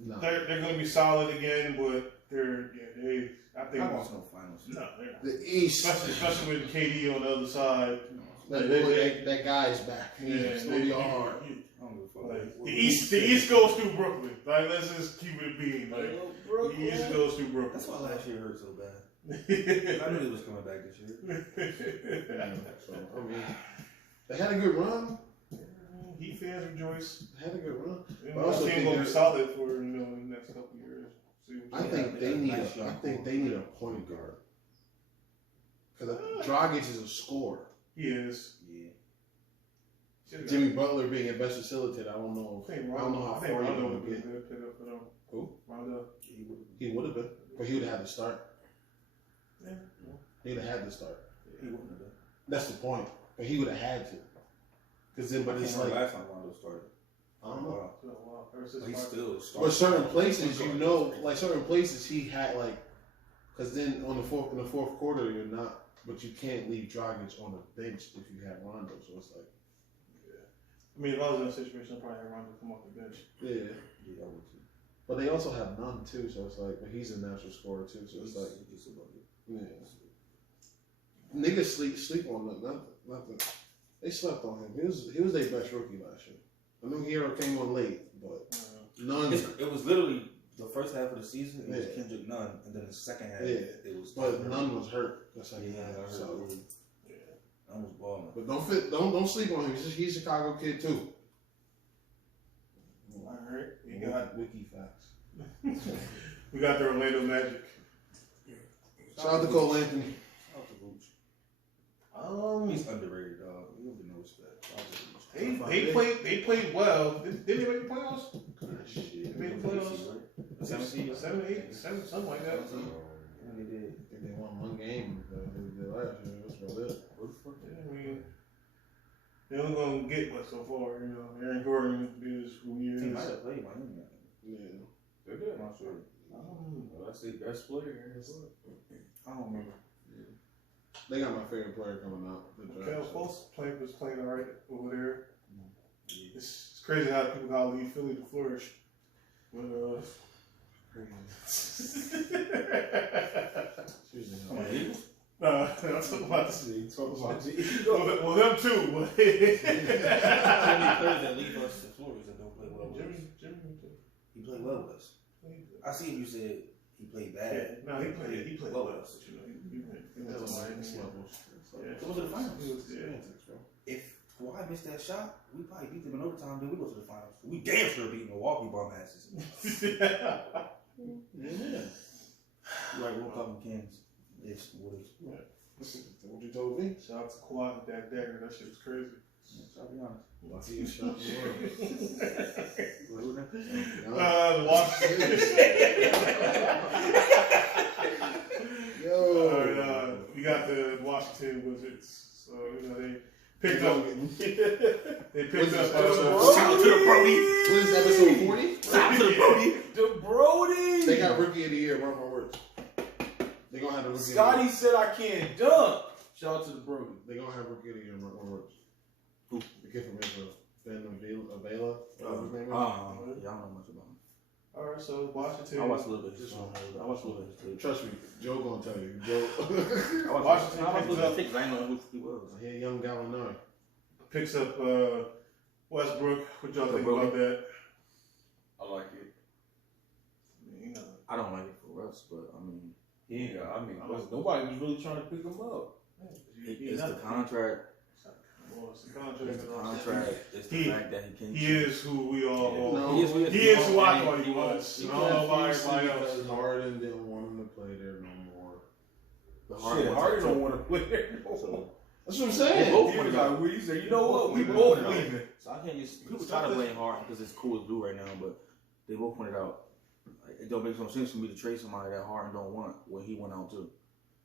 No. they're going to be solid again, but I think I want no finals. no, they're not. The East. Especially with KD on the other side. That guy's back. Yeah, It's gonna be hard. I don't give a fuck. Like, the East goes through Brooklyn. Like, let's just keep it a beam. Like, the East goes through Brooklyn. That's why last year hurt so bad. I knew he was coming back this year. So, I mean, they had a good run. Heat fans rejoice. They had a good run. And I also team think gonna be they're- solid for the next couple of years. See what I you think Yeah, they need. nice I young think core. they need a point guard. Because Dragic is a scorer. He is. Yeah. Jimmy Butler being a best facilitator, I don't know. I think I don't know how I think far Rondo you're would gonna be a get. good pickup for them. Who? Rondo. He would have been, but he would have had to start. Yeah. He would have had to start. He wouldn't have done. That's the point. But he would have had to. Because then, but I it's can't remember like last time Rondo started. I don't know. It's been a while. Ever since But he's Mark- still starting. But certain places, like certain places, he had like Because then in the fourth quarter, you're not, but you can't leave Dragic on the bench if you have Rondo. So it's like, I mean, if I was in a situation, I'd probably have Rondo come off the bench. yeah. Yeah, I would too. But they also have none too, so it's like, but he's a natural scorer too, so it's like, yeah. Niggas sleep on nothing. They slept on him. He was their best rookie last year. I knew Hero came on late, but none. It was literally the first half of the season. It was Yeah. Kendrick Nunn, and then the second half, Yeah. it was. But none was hurt. The second Yeah, I half, heard. so. Nunn was balling. But don't sleep on him. He's a Chicago kid too. Alright. We got Wiki facts. we got the Orlando Magic. Shout out to Cole Anthony. Shout out to Vooch. He's underrated, dog. He don't get no respect. Shout out to Vooch. They played well. Didn't they make the playoffs? Shit. They made the playoffs. 7 seed? 7, 8, 7, something like that. Yeah, they did. I think they won one game. They did last year. That's about it. Yeah, I mean, they're only gonna get what so far, you know. Aaron Gordon is who he He is. might have played Miami. Yeah. They're good. I'm not sure. Well, that's the best player in his life. I don't remember. They got my favorite player coming out. The Cal draft. Fultz was playing alright over there. It's crazy how people gotta leave Philly to flourish. But Excuse me. Come on, Eagles. I'm talking about this. Well, them too. But How many players that leave us to Florida that don't play well with us? Jimmy. He played well with us. I see if you said he played bad. Yeah, no, he played well. But, you know, he went That's to a Miami. nice level. Yeah. Go to the finals. Yeah. If Kawhi missed that shot, we probably beat them in overtime. Then we go to the finals. We damn sure beat Milwaukee bum asses. Yeah. Like World Cup in Kansas. It's what is. What you told me? Shout out to Kawhi with that dagger. That shit was crazy. I'll be honest. Lucky shot in the world. The Washington. Yo. We got the Washington Wizards. So you know they picked up. They picked up. Shout out to the Brody. What is episode 40? Shout out to the Brody. The Brody. They got rookie of the year. Mark my words. They gonna have the rookie. Scotty Of said I can't dunk. Shout out to the Brody. the year. They gonna have rookie of the year. Mark my words. Who? The kid from Israel, Ben Avila. Whatever his name is. Yeah, I don't know much about him. All right, so Washington. I watched a little bit of his I watched a little bit of his tape. Trust me, Joe gonna tell you. Joe. I watched Washington a little bit of picked his tape 'cause I didn't know who he was. He a young Gallinari. Picks up Westbrook. What y'all think Brody. about that? I like it. You know, I don't like it for Russ, but I mean, Yeah, I mean, nobody was really trying to pick him up. it's the contract. Well, it's the It's contract. the contract. It's the fact that he can't. He is who we all. No, He is who He is who I thought he was. I don't know about everybody else. Because Harden didn't want him to play there no more. The Shit, Harden don't want to play there. So, That's what I'm They saying. both He was like, we said, you know what? We Both both pointed out. leaving. so I can't just people try to blame Harden because it's cool to do right now, but they both pointed out like, it don't make no sense for me to trade somebody that Harden don't want when he went out too.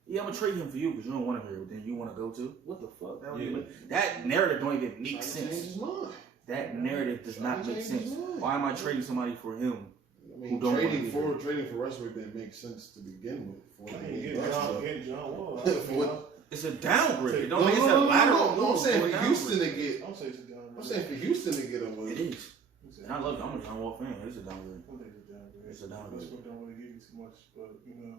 Yeah, I'm gonna trade him for you because you don't want him here, but then you want to go too. What the fuck? That, don't even, that narrative don't even make Changed sense. his mind. That narrative does not make Changed sense. his mind. Why am I trading somebody for him? I mean, Who don't trading wanna be for Westbrook didn't make sense to begin with. For the Get John Wall. It's a downgrade. It No, don't make it's a lateral. no, I'm saying move for or a Houston downgrade. to get. Don't say it's a downgrade. I'm saying for Houston to get him. It is. And I love it. I'm a John Wall fan. It's a downgrade. Don't think it's a downgrade. It's a downgrade. Westbrook don't really give you too much, but you know.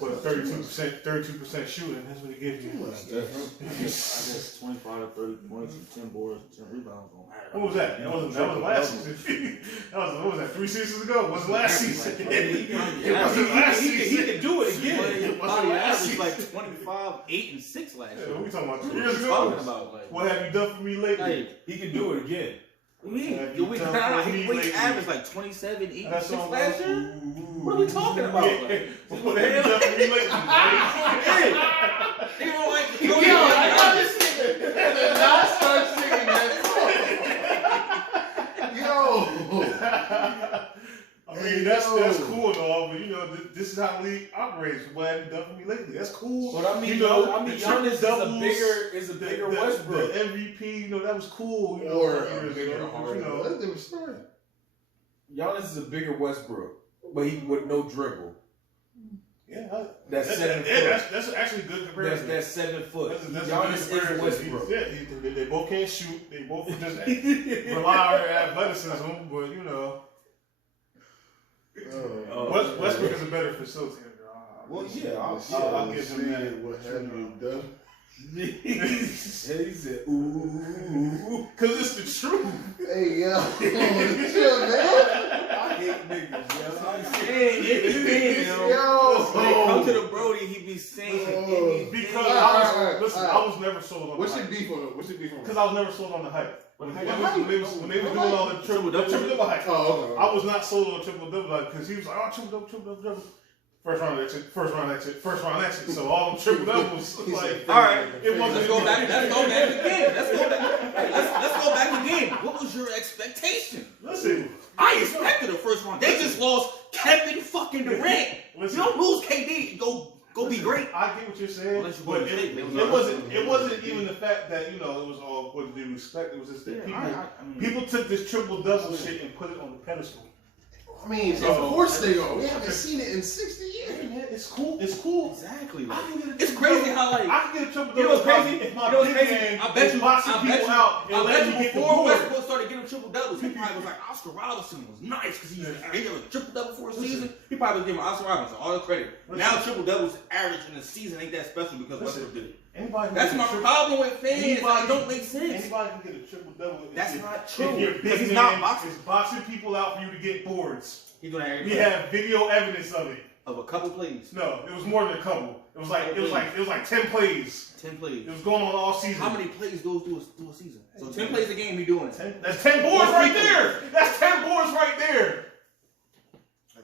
But 32% shooting, that's what he gives you. I guess 25 to 30 points and 10 boards, 10 rebounds don't matter. What was that? That was last season. What was that? 3 seasons ago? Was it last season? It wasn't last He season. can do it again. It wasn't Probably last averaged season. like 25, 8, and 6 last Yeah, year. what we talking about? 3 What years are you ago? talking about? Like, What have you done for me lately? hey, He can do it again. we lately. averaged like 27, 8, and That's 6 all last year? What are we talking about? Like, What have you done for me lately? hey, you know, like, Yo, I got this nigga. Did not start singing that song. Yo. I mean, that's cool and all, but you know, this is how the league operates. What have you done for me lately? That's cool. But I mean, you know, I mean, the Giannis is triple a bigger Westbrook. The MVP, you know, that was cool. You know, Or a couple a years bigger ago, but, Harden. you know, That's a different story. Giannis is a bigger Westbrook, but he with no dribble. Yeah, That's 7 foot. That's actually good comparison. That's 7 foot. That's Giannis a is good comparison. Westbrook. Yeah, they both can't shoot. They both just rely on their athleticism, but you know, Westbrook is a better facilitator. Well, yeah, I'll give him that. What have you done? he said, ooh. Because it's the truth. Hey, yo. Chill, man. I hate niggas, yo. I'm saying, when they come to the Brody, he be saying Because Alright. I was never sold on What's the your hype. beef on it? What's your beef on it? Because I was never sold on the hype. When they was doing all the triple double hype. Oh, okay. I was not sold on triple double because he was like, oh, triple double. First round exit. So all them triple doubles, like, all right, it wasn't. Let's go back again. Let's go back again. What was your expectation? Listen, I expected a first round. They just lost Kevin fucking Durant. You don't lose KD. Go be great. I get what you're saying, Unless you but go to state, it wasn't even the fact that it was all what they respect. It was just that people took this triple double shit and put it on the pedestal. I mean, of course they are. We haven't seen it in 60 years. Hey man, it's cool. Exactly. Like, it's crazy how like I can get a triple double. You know what's crazy? If my You know what's big crazy? man I bet is you. boxing I bet people you. out and I let bet me you get the before board. Westbrook started getting triple doubles, he probably was like Oscar Robertson was nice because he gave a triple double for a season. He probably was giving Oscar Robertson all the credit. Now triple doubles average in a season ain't that special because Westbrook did it. That's my problem with fans. It don't make sense. Anybody can get a triple double. That's not true. If your Because big he's not man boxing. is boxing people out for you to get boards. He's doing that We have video evidence of it. of a couple plays. No, it was more than a couple. It was like 10 plays. 10 plays. It was going on all season. How many plays goes through a season? So 10 plays a game, he doing it. That's 10 boards right there. That's 10 boards right there. I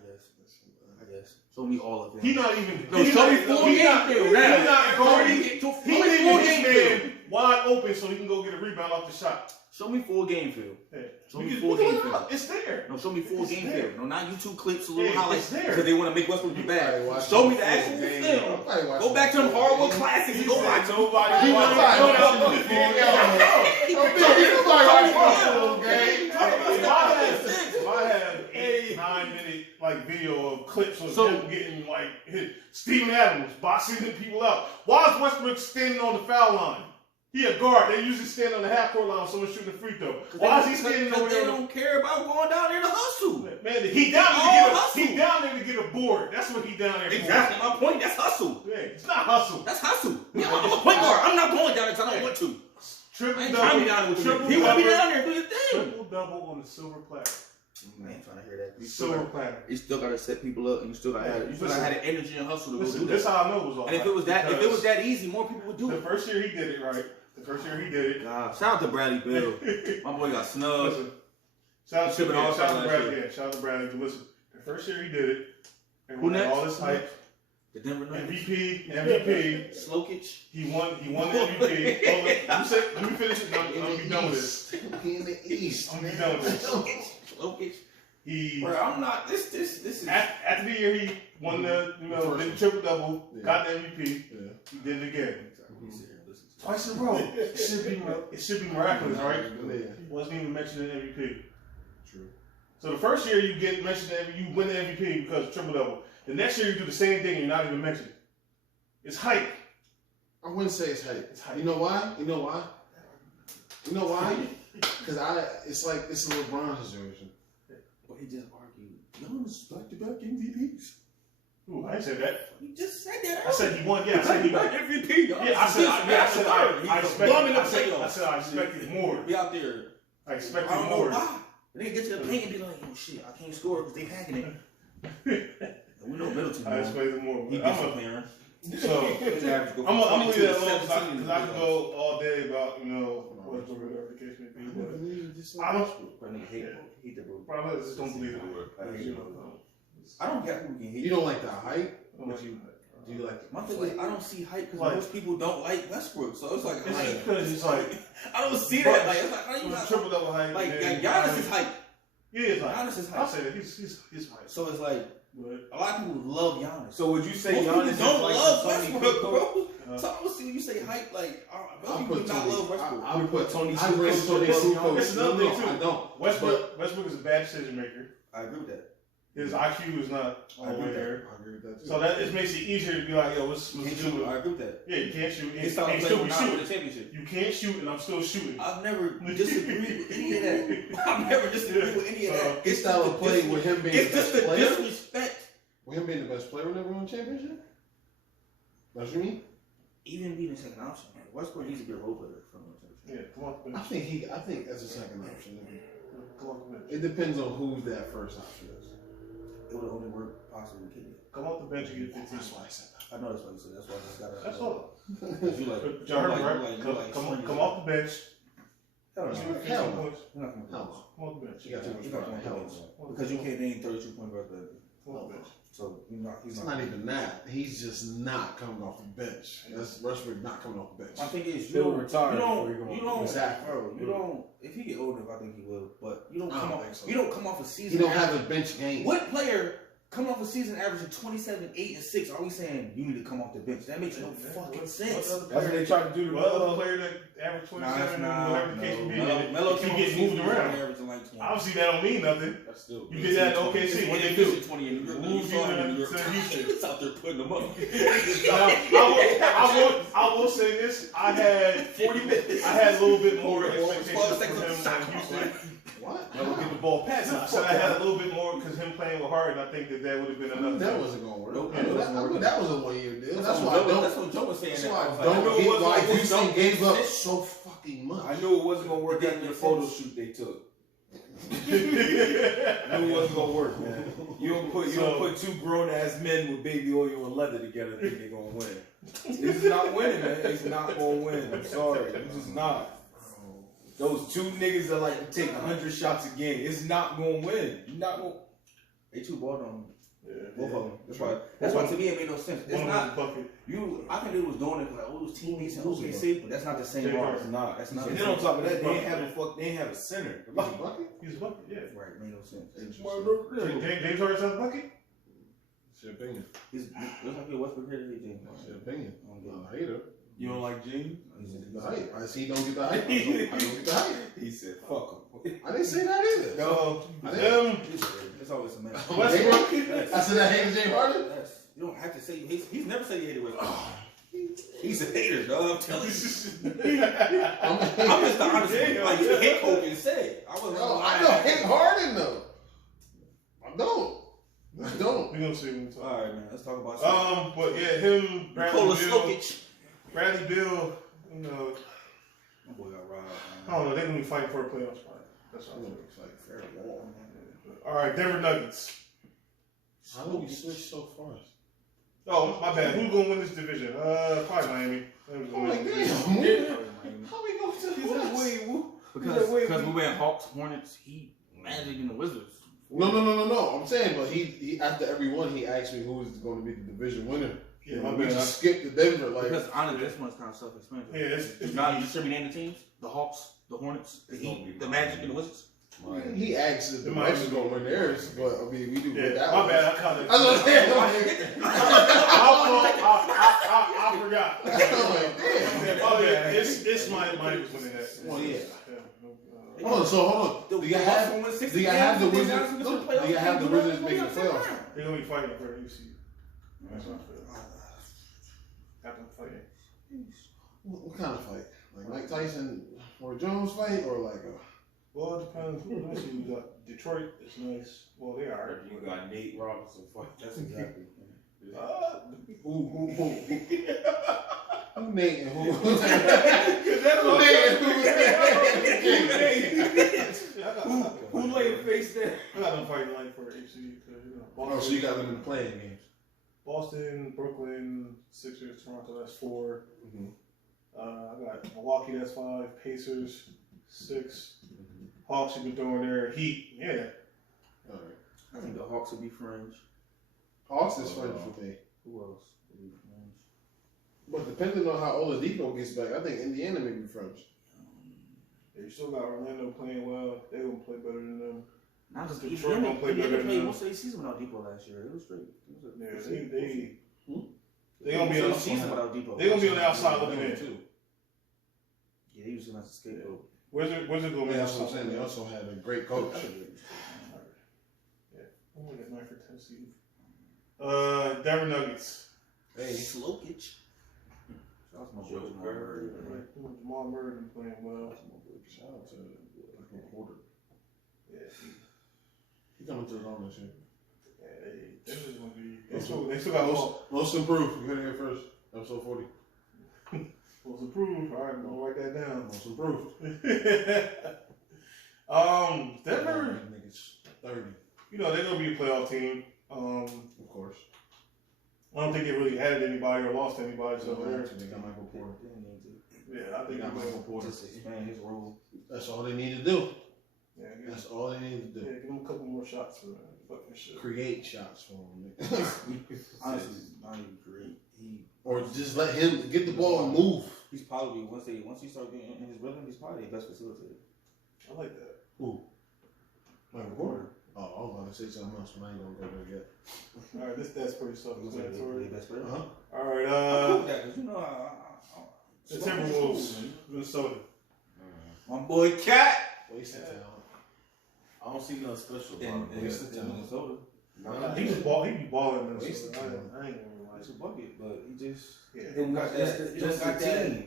guess. Show me all of them. He not even. No, show me full game film now. He's not guarding. He Show me full leaving game his film. man wide open so he can go get a rebound off the shot. Show me full game film. Yeah. Show me full game film. It's there. No, show me full It's game there. film. No, not YouTube clips, a little Yeah, highlights. it's there. Because they want to make Westbrook be bad. Watch Show me the the full actual game. film. Watch Go back to them hardwood classics and go watch them. Nobody watched If I have 8-9 minute like video of clips of him getting like Steven Adams boxing people out. Why is Westbrook standing on the foul line? He a guard. They usually stand on the half court line when someone's shooting a free throw. Why is he standing over Because they there? don't care about going down there to hustle. Man, he down there to get a board. That's what he down there for. Exactly my point. That's hustle. Yeah, it's not hustle. That's hustle. Yeah, I'm a point guard. I'm not going down there because I don't want to. Triple I ain't trying to be down there with you. He want to be down there and do your thing. Triple double on a silver platter. I ain't trying to hear that. Silver platter. You still gotta set people up, and you still gotta have the energy and hustle to go do that. This how I know it was all. And if it was that easy, more people would do the it. first year he did it right. The first year he did it. God, shout out to Bradley Bill. My boy got snubbed. Listen, shout out to Shipping all shout out stars to last Bradley. Yeah, shout out to Bradley. But listen, the first year he did it, and Who we had next? all this hype. The Denver Nuggets. MVP. Slokic. He won the MVP. Hold on, let me finish it. I'm gonna be done with this. In the East. I'm gonna be done with this. Slokic. He Bro, I'm not. This is. after the year he won the did the triple double, got the MVP. Yeah. He did it again. Twice in a row. It should be miraculous, right? Yeah. Wasn't even mentioned in MVP. True. So the first year you get mentioned you win the MVP because of triple double. The next year you do the same thing and you're not even mentioned. It's hype. I wouldn't say it's hype. It's hype. You know why? Because it's like it's a LeBron situation. But he just argued. Giannis back-to-back MVPs. Ooh, I didn't say that. You just said that. I said he won. Yeah, I said he won. MVP. Yeah, I said I expected more. Be out there. I expected I don't know more. why. They get to the paint and be like, oh shit, I can't score because they hacking it. We know Middleton. I expected more. He gets a parent. So I'm gonna leave that alone because I can go all day about what's the verification be. But I don't. Hate the bro. Bro, I just don't believe it. I don't get who can hate. You don't like the hype? I don't like you. Do you like the My thing is, I don't see hype because Like- most people don't like Westbrook. So it's like, Because it's like I don't see that. Like, it's like, how you got triple double hype. like and Giannis is hype. Yeah, it's hype. Giannis is I'll hype. say that he's hype. So it's like But a lot of people love Giannis. So would you say Most Giannis people is don't like love Tony Westbrook, Kukoc? bro. So I don't see when you say hype, like I'll people put do not Tony. love Westbrook. I'll put Tony I raise Kukoc. Tony Kukoc. It's another thing, too. I don't. Westbrook is a bad decision maker. I agree with that. His IQ is not all the way there. I agree with that too. So that it makes it easier to be like, yo, what's Can't the shoot. deal? I agree with that. Yeah, you can't shoot. He And stopped and playing still when be I won the shooting. championship. You can't shoot, and I'm still shooting. I've never disagreed with any of that. I've never disagreed with any of that. His style of play with him being It's the just best the player. disrespect. With him being the best player when they won the championship? That's what you mean? Even being a second option, man. Westbrook needs to be a role player from the championship. Yeah, come on, I think as a second option. come on, the bench. It depends on who that first option is. It would only work possibly with KD. Come off the bench and get 15. That's why I said that. I know that's what you said. That's why I just got. That's all. You like? But y'all heard me, right? Come off the bench. Hell no. Get 15 Hell no. points. You're not coming Hell to no. Come off the bench. You got too much He's not pride. coming Hell to no. because you can't name 32 point guards better. Come off the bench. So he's not. It's not even that. He's just not coming off the bench. That's Westbrook not coming off the bench. My thing is, Still retired You before he don't. go You on. don't. Exactly. Bro, you don't. If he get old enough, I think he will. But you don't I come don't off. think so. You don't come off a season. He don't have a bench game. What player come off a season averaging 27, 8, and 6? Are we saying you need to come off the bench? That makes no fucking sense. That's what they try to do to What other Melo. player that averaged 27 Nah, whatever the case may be? Melo If came you off get the season moved around. averaging like 20. Obviously, that don't mean nothing. That's still You did that in OKC. What they do? 20 in New York. Moved you to Houston. He's out there putting them up. Now, I will say this. I had 40 minutes. I had a little bit more 12 expectations seconds for him of shot than Houston. What? Melo get the ball pass. I said I had a little bit more because him playing with Harden. I think that would have been enough. That wasn't going to work. Nope. I knew that was a 1 year deal. That's why I That's don't. what Joe was saying. That's why I that. don't get why It was Houston so gave up sick. so fucking much. I knew it wasn't gonna work It after didn't the make photo sense. shoot they took. I knew it wasn't gonna work, man. You don't put two grown ass men with baby oil and leather together and think they're gonna win. This is not winning, man. It's not gonna win. I'm sorry. It's just not. Those two niggas that like to take 100 shots a game, it's not gonna win. You're not gonna. They two balled on Yeah. both of them. That's why to me it made no sense. It's One not was a bucket. you. I think they was doing it because like, it was teammates in OKC, but that's not the same ball. It's not. That's not. And the then on same. top of that, they ain't have a center. He's a bucket? He's a bucket. Yeah. Right, made no sense. James Harden's a bucket. It's your opinion. He's looks like a Westbrook here today, James. It's your opinion. I don't get I'm a hater. You don't like James? The hype. I see. Don't get the hype. I don't get the hype. He said, "Fuck him." I didn't say that either. No. I didn't. It's always a man. Westbrook. I said I hated James Harden. Yes. You don't have to say he's never said he hated Westbrook. He's a hater, dog. I'm telling you. I'm just the honest one. Like Hank Hogan said. I wasn't. No, I don't hate Harden though. I don't. We gonna see when we talk. All right, man. Let's talk about. But yeah, him, Nikola Bradley Bill, Jokic. Bradley Bill. You know, My boy got robbed. I don't know. They're gonna be fighting for a playoff spot. That's all. It's like fair warm. All right, Denver Nuggets. How do we switch so fast? Oh, my bad. Who's gonna win this division? Probably Miami. I'm like, damn. How we go to the West? Because we went Hawks, Hornets, Heat, Magic, and the Wizards. No. I'm saying, but he after every one, he asked me who is going to be the division winner. Yeah, my We bad. just skipped the Denver. Like, Because honestly, this one's kind of self-explanatory. Yeah, it's Not you should be naming the teams: the Hawks, the Hornets, the It's gonna Heat, be the Magic, and the Wizards. he asked if the Bucks is going to win theirs, but I mean, we do yeah, with that my one. bad. I kind of. I was saying, I forgot. I'm like, damn. Oh yeah, it's Miami was winning that. Well, yeah. Yeah. Hold on. Do you have the Wizards? Do you have the Wizards making the playoffs? They're gonna be fighting for a UC. That's what I feel. Have them fighting. What kind of fight? Like Mike Tyson or Jones fight, or like a? Well, it depends. Let's see. We got Detroit. It's nice. Well, they are. You got Nate Robinson. Fuck. That's exactly. Who Nate and who? Cause that's what Who laid face there? I got them fighting like for HC. Oh, so you got them in the playing games. Boston, Brooklyn, Sixers, Toronto. That's 4. Mm-hmm. I got Milwaukee. That's 5. Pacers, 6. Hawks. You've been throwing there. Heat. Yeah. All right. I think the Hawks would be fringe. Hawks is French for me. Who else would be fringe? But depending on how Oladipo gets back, I think Indiana may be French. You still got Orlando playing well. They gonna play better than them. Not just Detroit gonna play better than played them. most of the season without Depot last year. It was straight. They gonna be on the season without Depot. They gonna be on the outside looking in. too. Yeah, they used him as a scapegoat. Where's it gonna be? Yeah, that's what I'm saying. They also had a great coach. Oh, we got 9 for Tennessee. Denver Nuggets. Hey, Slokich. That's my boy Jamal Murray. Jamal Murray been playing well. shout out to Michael Porter. Yeah, He coming to the home this year. Denver's gonna be. They still got Most improved. You heard it here first. Episode 40. most improved. All right, I'm gonna write that down. Most improved. Denver. Niggas 30. You know they're gonna be a playoff team. Of course. I don't think they really added anybody or lost anybody. So They got Michael Porter. yeah, I They think got Michael Porter. Just expand his role. That's all they need to do. Yeah, That's all they need to do. give them a couple more shots for fucking shit. Create shots for him. Honestly, not even great. Or just let him get the ball and move. He's probably once he start getting in his rhythm, he's probably the best facilitator. I like that. Who? Michael Porter. Oh, I was about to say something else, but I ain't gonna go there yet. All right, that's pretty self-explanatory. The best player. All right, I'm cool with that because you know the Timberwolves, Minnesota. my boy Cat Waste of talent. I don't see nothing special in about him. Minnesota. He be balling in Waste of Minnesota. talent. I ain't gonna lie. It's a bucket, but he just Yeah. he don't got that. He don't got that.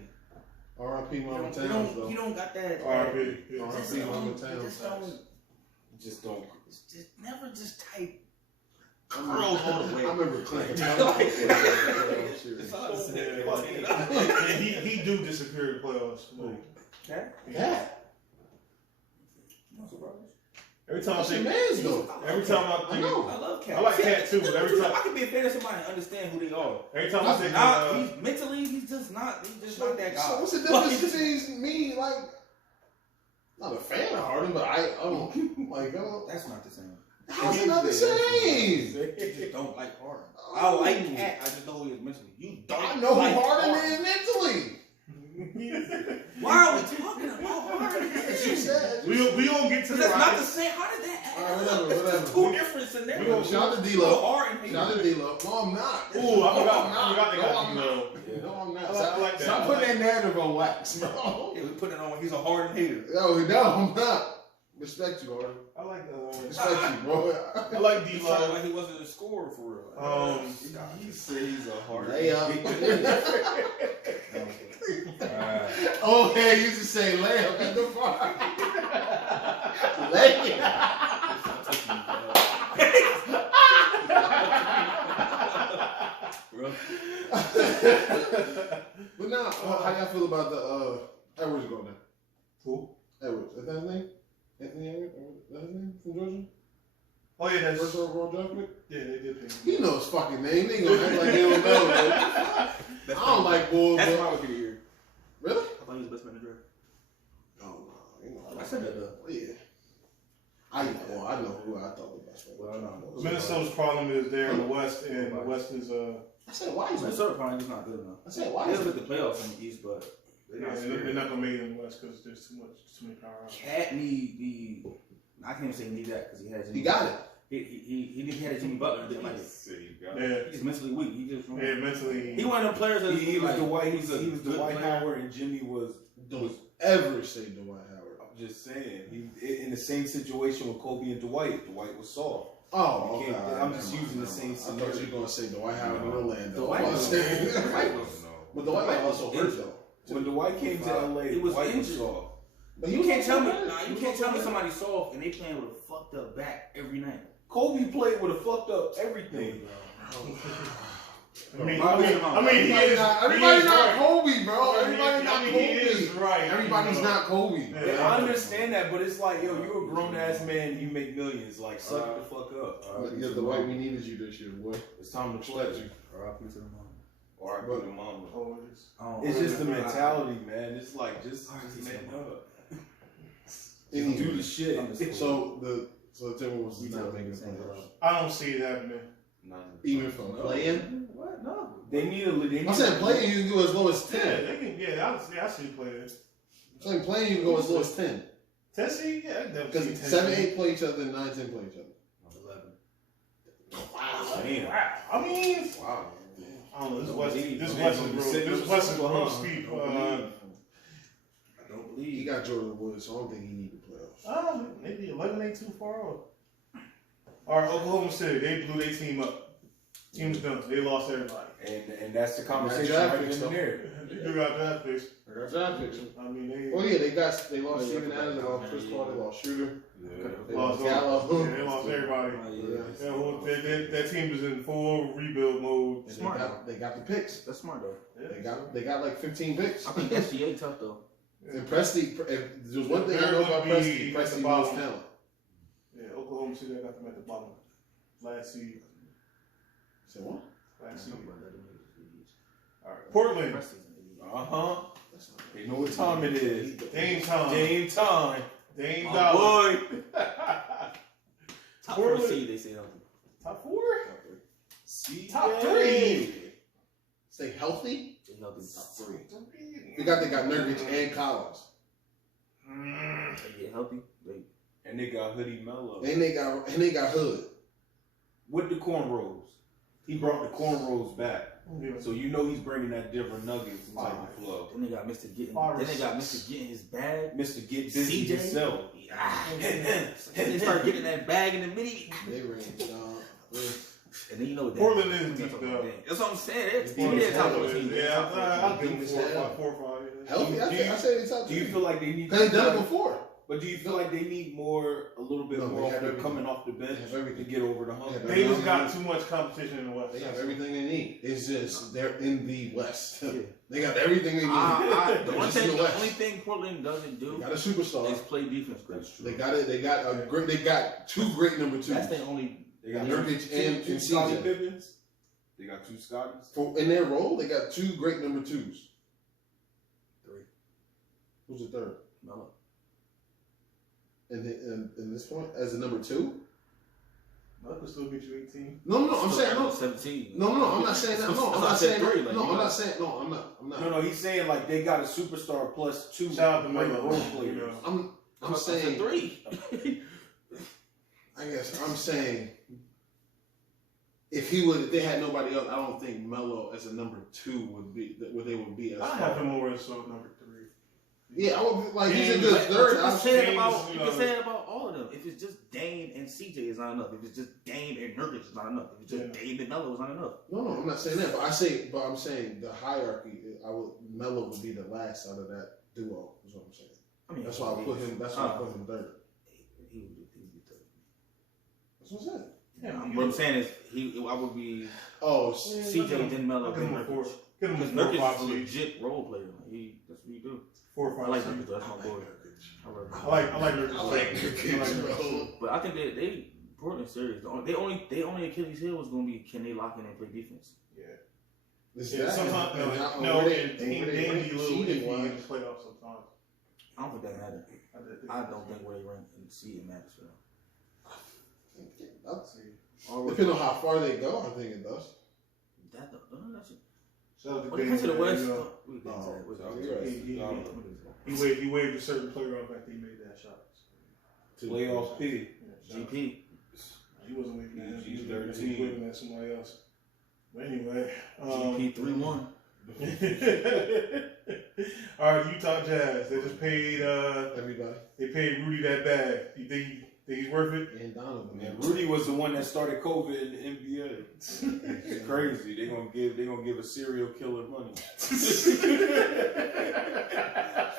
R.I.P. Mama He Towns, though. don't got that. R.I.P. Yeah. R.I.P. Mama Towns. Just don't. It's just never just type. Curls all the way. I remember Clinton. That's all I said. Yeah, he do disappear in the playoffs. Like, Cat? Yeah. No surprise. every time I That's your think, man's, though. every time I I think, know. I love Cat. I like Cat too, but every time, I can be a fan of somebody and understand who they are. every time I think, He's mentally, he's just not that guy. So what's the difference between me, like, not a fan of Harden, but I don't, like, That's not the same. how's it not the same? You just don't like Harden. I like Cat. I just know who he is mentally. You don't. I know like who Harden is mentally. Why are we talking about Harden? She said. we don't get to the That's not the Rockets. same. How did that All right, happen? whatever. It's two different scenarios. Shout out to D-Lo. Harden. Shout out to D-Lo. No, I'm not. Ooh, I forgot they No, got I'm D-Lo. not. No, I'm not. I like that. Stop putting that narrative on wax, bro. Yeah, we put it on. He's a Harden hater. No, I'm not. Respect you, Harden. I like Respect you, bro. I like He tried D-Lo. like he wasn't a scorer for real. He said he's a hard. Layup. Oh, hey, you used to say layup at the bar. But now, how y'all feel about the Edwards going there? Who? Edwards, is that his name? Anthony Edwards? Is that his name from Georgia? Oh yeah, that's First overall draft pick? yeah. They did pick. He knows his fucking name. They gonna act like they don't know. I don't like bulls. That's but- my rookie of the year. Really? I thought he was the best man in the draft. Oh no, you know. I said that though. Yeah. I know who I thought was the best player. Well, no. Minnesota's problem is there in the West, and the West is I said why is Minnesota probably is not good enough. I said why They is look at the playoffs in the East, but they're yeah, not they're scary. not gonna make it in the West because there's too many power. Cat need the. I can't even say need that because he had. Jimmy He got it. He had a Jimmy Butler and didn't like it. Yeah, He's mentally weak. He just yeah, mentally. he one of them players that He was like, Dwight. He he's was a good Dwight player. Howard, and Jimmy was. Don't ever say Dwight Howard. I'm just saying. He in the same situation with Kobe and Dwight. Dwight was soft. Oh, You okay. can't- I'm just using the same I thought you were gonna say Dwight Howard in Orlando. Dwight was- But Dwight also hurt though. When Dwight came to LA, He was Dwight was injured. soft. But You can't tell me. hurt. Nah, you can't tell me somebody's soft and they playing with a fucked up back every night. Kobe played with a fucked up everything. I mean, Everybody's not right. Kobe, bro. Everybody's not He Kobe. is right. Everybody's not Kobe. Yeah. I understand that, but it's like, yo, you're a grown ass man and you make millions. Like, suck it the fuck up. Yeah, the white we needed you this year, boy. It's time to play. R.I.P. to the mom. Or I go to mama. Always. It's just the mentality, man. It's like just man up. Do the shit. So the Timberwolves is not making the playoffs. I don't see it happening. Even from playing. What? No. They need a. I said playing you can go as low as Yeah, 10. they can. Yeah, I see players. I'm saying playing you can go as low as 10. Tennessee, yeah, I can definitely see Because Tennessee. 7-8 play each other and 9-10 play each other. 11. Damn. Wow. I mean, Wow. I don't know. This Don't West, believe. this Man, West don't be is sitting real. in This the West is Super real Bowl, steep. huh? Don't believe. I don't He believe. got Jordan Woods, so I don't think he need the playoffs. Maybe 11 ain't too far off. All right, Oklahoma City, they blew their team up. Team's done. They lost everybody. And that's the conversation draft right picks, in though. there. They do got draft picks. They got draft picks. I mean, they. Well, yeah, they lost Steven Adams, they lost Chris Paul, they lost Shooter, they lost lost Gallo. Yeah, they lost everybody. That team was in full rebuild mode. They got the picks. That's smart though. They got like 15 picks. I think SGA tough though. And Presti, if there's one thing I know about Presti, Presti knows talent. Yeah, Oklahoma City, I got them at the bottom. Last seed. Say what? Last seed. All right, Portland. They know what time it is. Dame time. Game time. Dame My Dollar. boy. Top 4 seed, they say healthy. Top 4? See, Top 3. Stay healthy. They healthy top 3. They got Nurkic and Collins. They get healthy. And they got Hoodie Mello. And they got Hood. With the cornrows. He brought the cornrows back. Yeah. So you know he's bringing that different nuggets type of flow. Then they got Mr. Getting his bag. Mr. Get Busy CJ. himself. They start getting that bag in the midi. They ran And then you know what Portland is deep, though. That's what I'm saying. They're top 4 team. Yeah, I'll give them 4 or 5. Healthy? I say they top 3. Do you feel like they need? Because they done it before. But do you feel like they need a little bit No, more they have of them everything. coming off the bench They have everything. to get over the hump? They have They just got too much competition in the West. They have everything they need. It's just they're in the West. Yeah. They got everything they need. The They're just in the West. only thing Portland doesn't They do got a superstar. is play defense great. They got it. They got a great. They got 2 great number 2s. That's the only. They got Nurkic and two Scottie CJ. Pippins. They got 2 Scotties. In their role, they got 2 great number 2s. 3. Who's the third? Melo. And in this point, as a number 2? I could still get you 18. No. I'm saying no. 17. No. I'm not saying that. No, I'm not saying that. No, I'm not saying. No, I'm not. No, he's saying like they got a superstar plus 2 Shout out to great Melo. role players. I'm saying 3. I guess I'm saying if they had nobody else, I don't think Melo as a number 2 would be what they would be as. I have him over as number 3. Yeah, I would be like he's a Dame, good but third. You I'm can say it James, about you you know. can say it about all of them. If it's just Dame and CJ, it's not enough. If it's just Dame and Nurkic, it's not enough. If it's just Dame and Melo, it's not enough. No, I'm not saying that, but I'm saying the hierarchy. Melo would be the last out of that duo. Is what I'm saying. I mean, That's why I put him. That's why I put him third. He would be third. That's what I'm saying. Yeah, What I'm saying is, I would be Oh, CJ, then Melo, then Nurkic. Get him Because a 4 or Nurkic 5 is a seed. legit role player. That's what he do. 4 or 5 I like seed. Nurkic. That's my boy. I like Nurkic. I like Nurkic, bro. But I think they Portland serious. They only Achilles heel was gonna be can they lock in and play defense. It's Yeah, that, sometimes and no, where and Dame be a little cheating iffy in wise. the playoffs sometimes. I don't think that matters. I don't think where they rank in the seeding matters for them. Depending on how far they go, I think it does. That shit. Shout out to When it comes to the Dame, West, you know, we get into that. We'll get you're into right. that. he waved a certain player off after he made that shot. Playoff P. Yeah, shout out. GP. He wasn't waving at him. He was G13. waving at somebody else. But anyway, GP 3-1. all right, Utah Jazz. They just paid. Everybody. They paid Rudy that bag. You think he's worth it? And Donovan. And Rudy was the one that started COVID in the NBA. It's crazy. They're gonna give a serial killer money.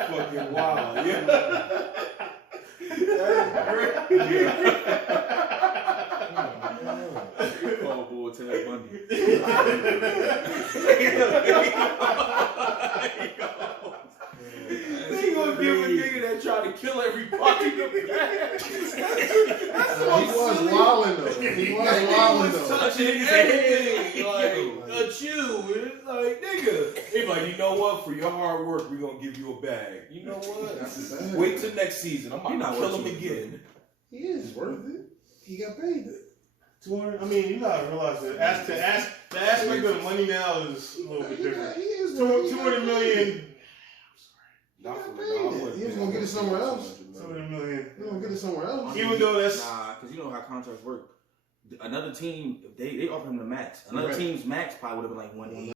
Fucking wild. Yeah. Oh, boy, Ted Bundy. They gonna give a nigga that tried to kill everybody the bag. He was wilding though. He was wilding though. Touching everything, like a chew. It's like, nigga. He's like, you know what? For your hard work, we're gonna give you a bag. You know what? That's the bag. Wait till next season. I'm You're about not to kill worth him it. again. He is worth it. He got paid. 200. I mean, you gotta realize that. The aspect of the money now is a little bit different. He is 200 million. Not for He was gonna get it somewhere else. 200 million. He gonna get it somewhere else. Even though that's Nah, because you know how contracts work. Another team, if they offer him the max. Another Right. team's max probably would have been like 180.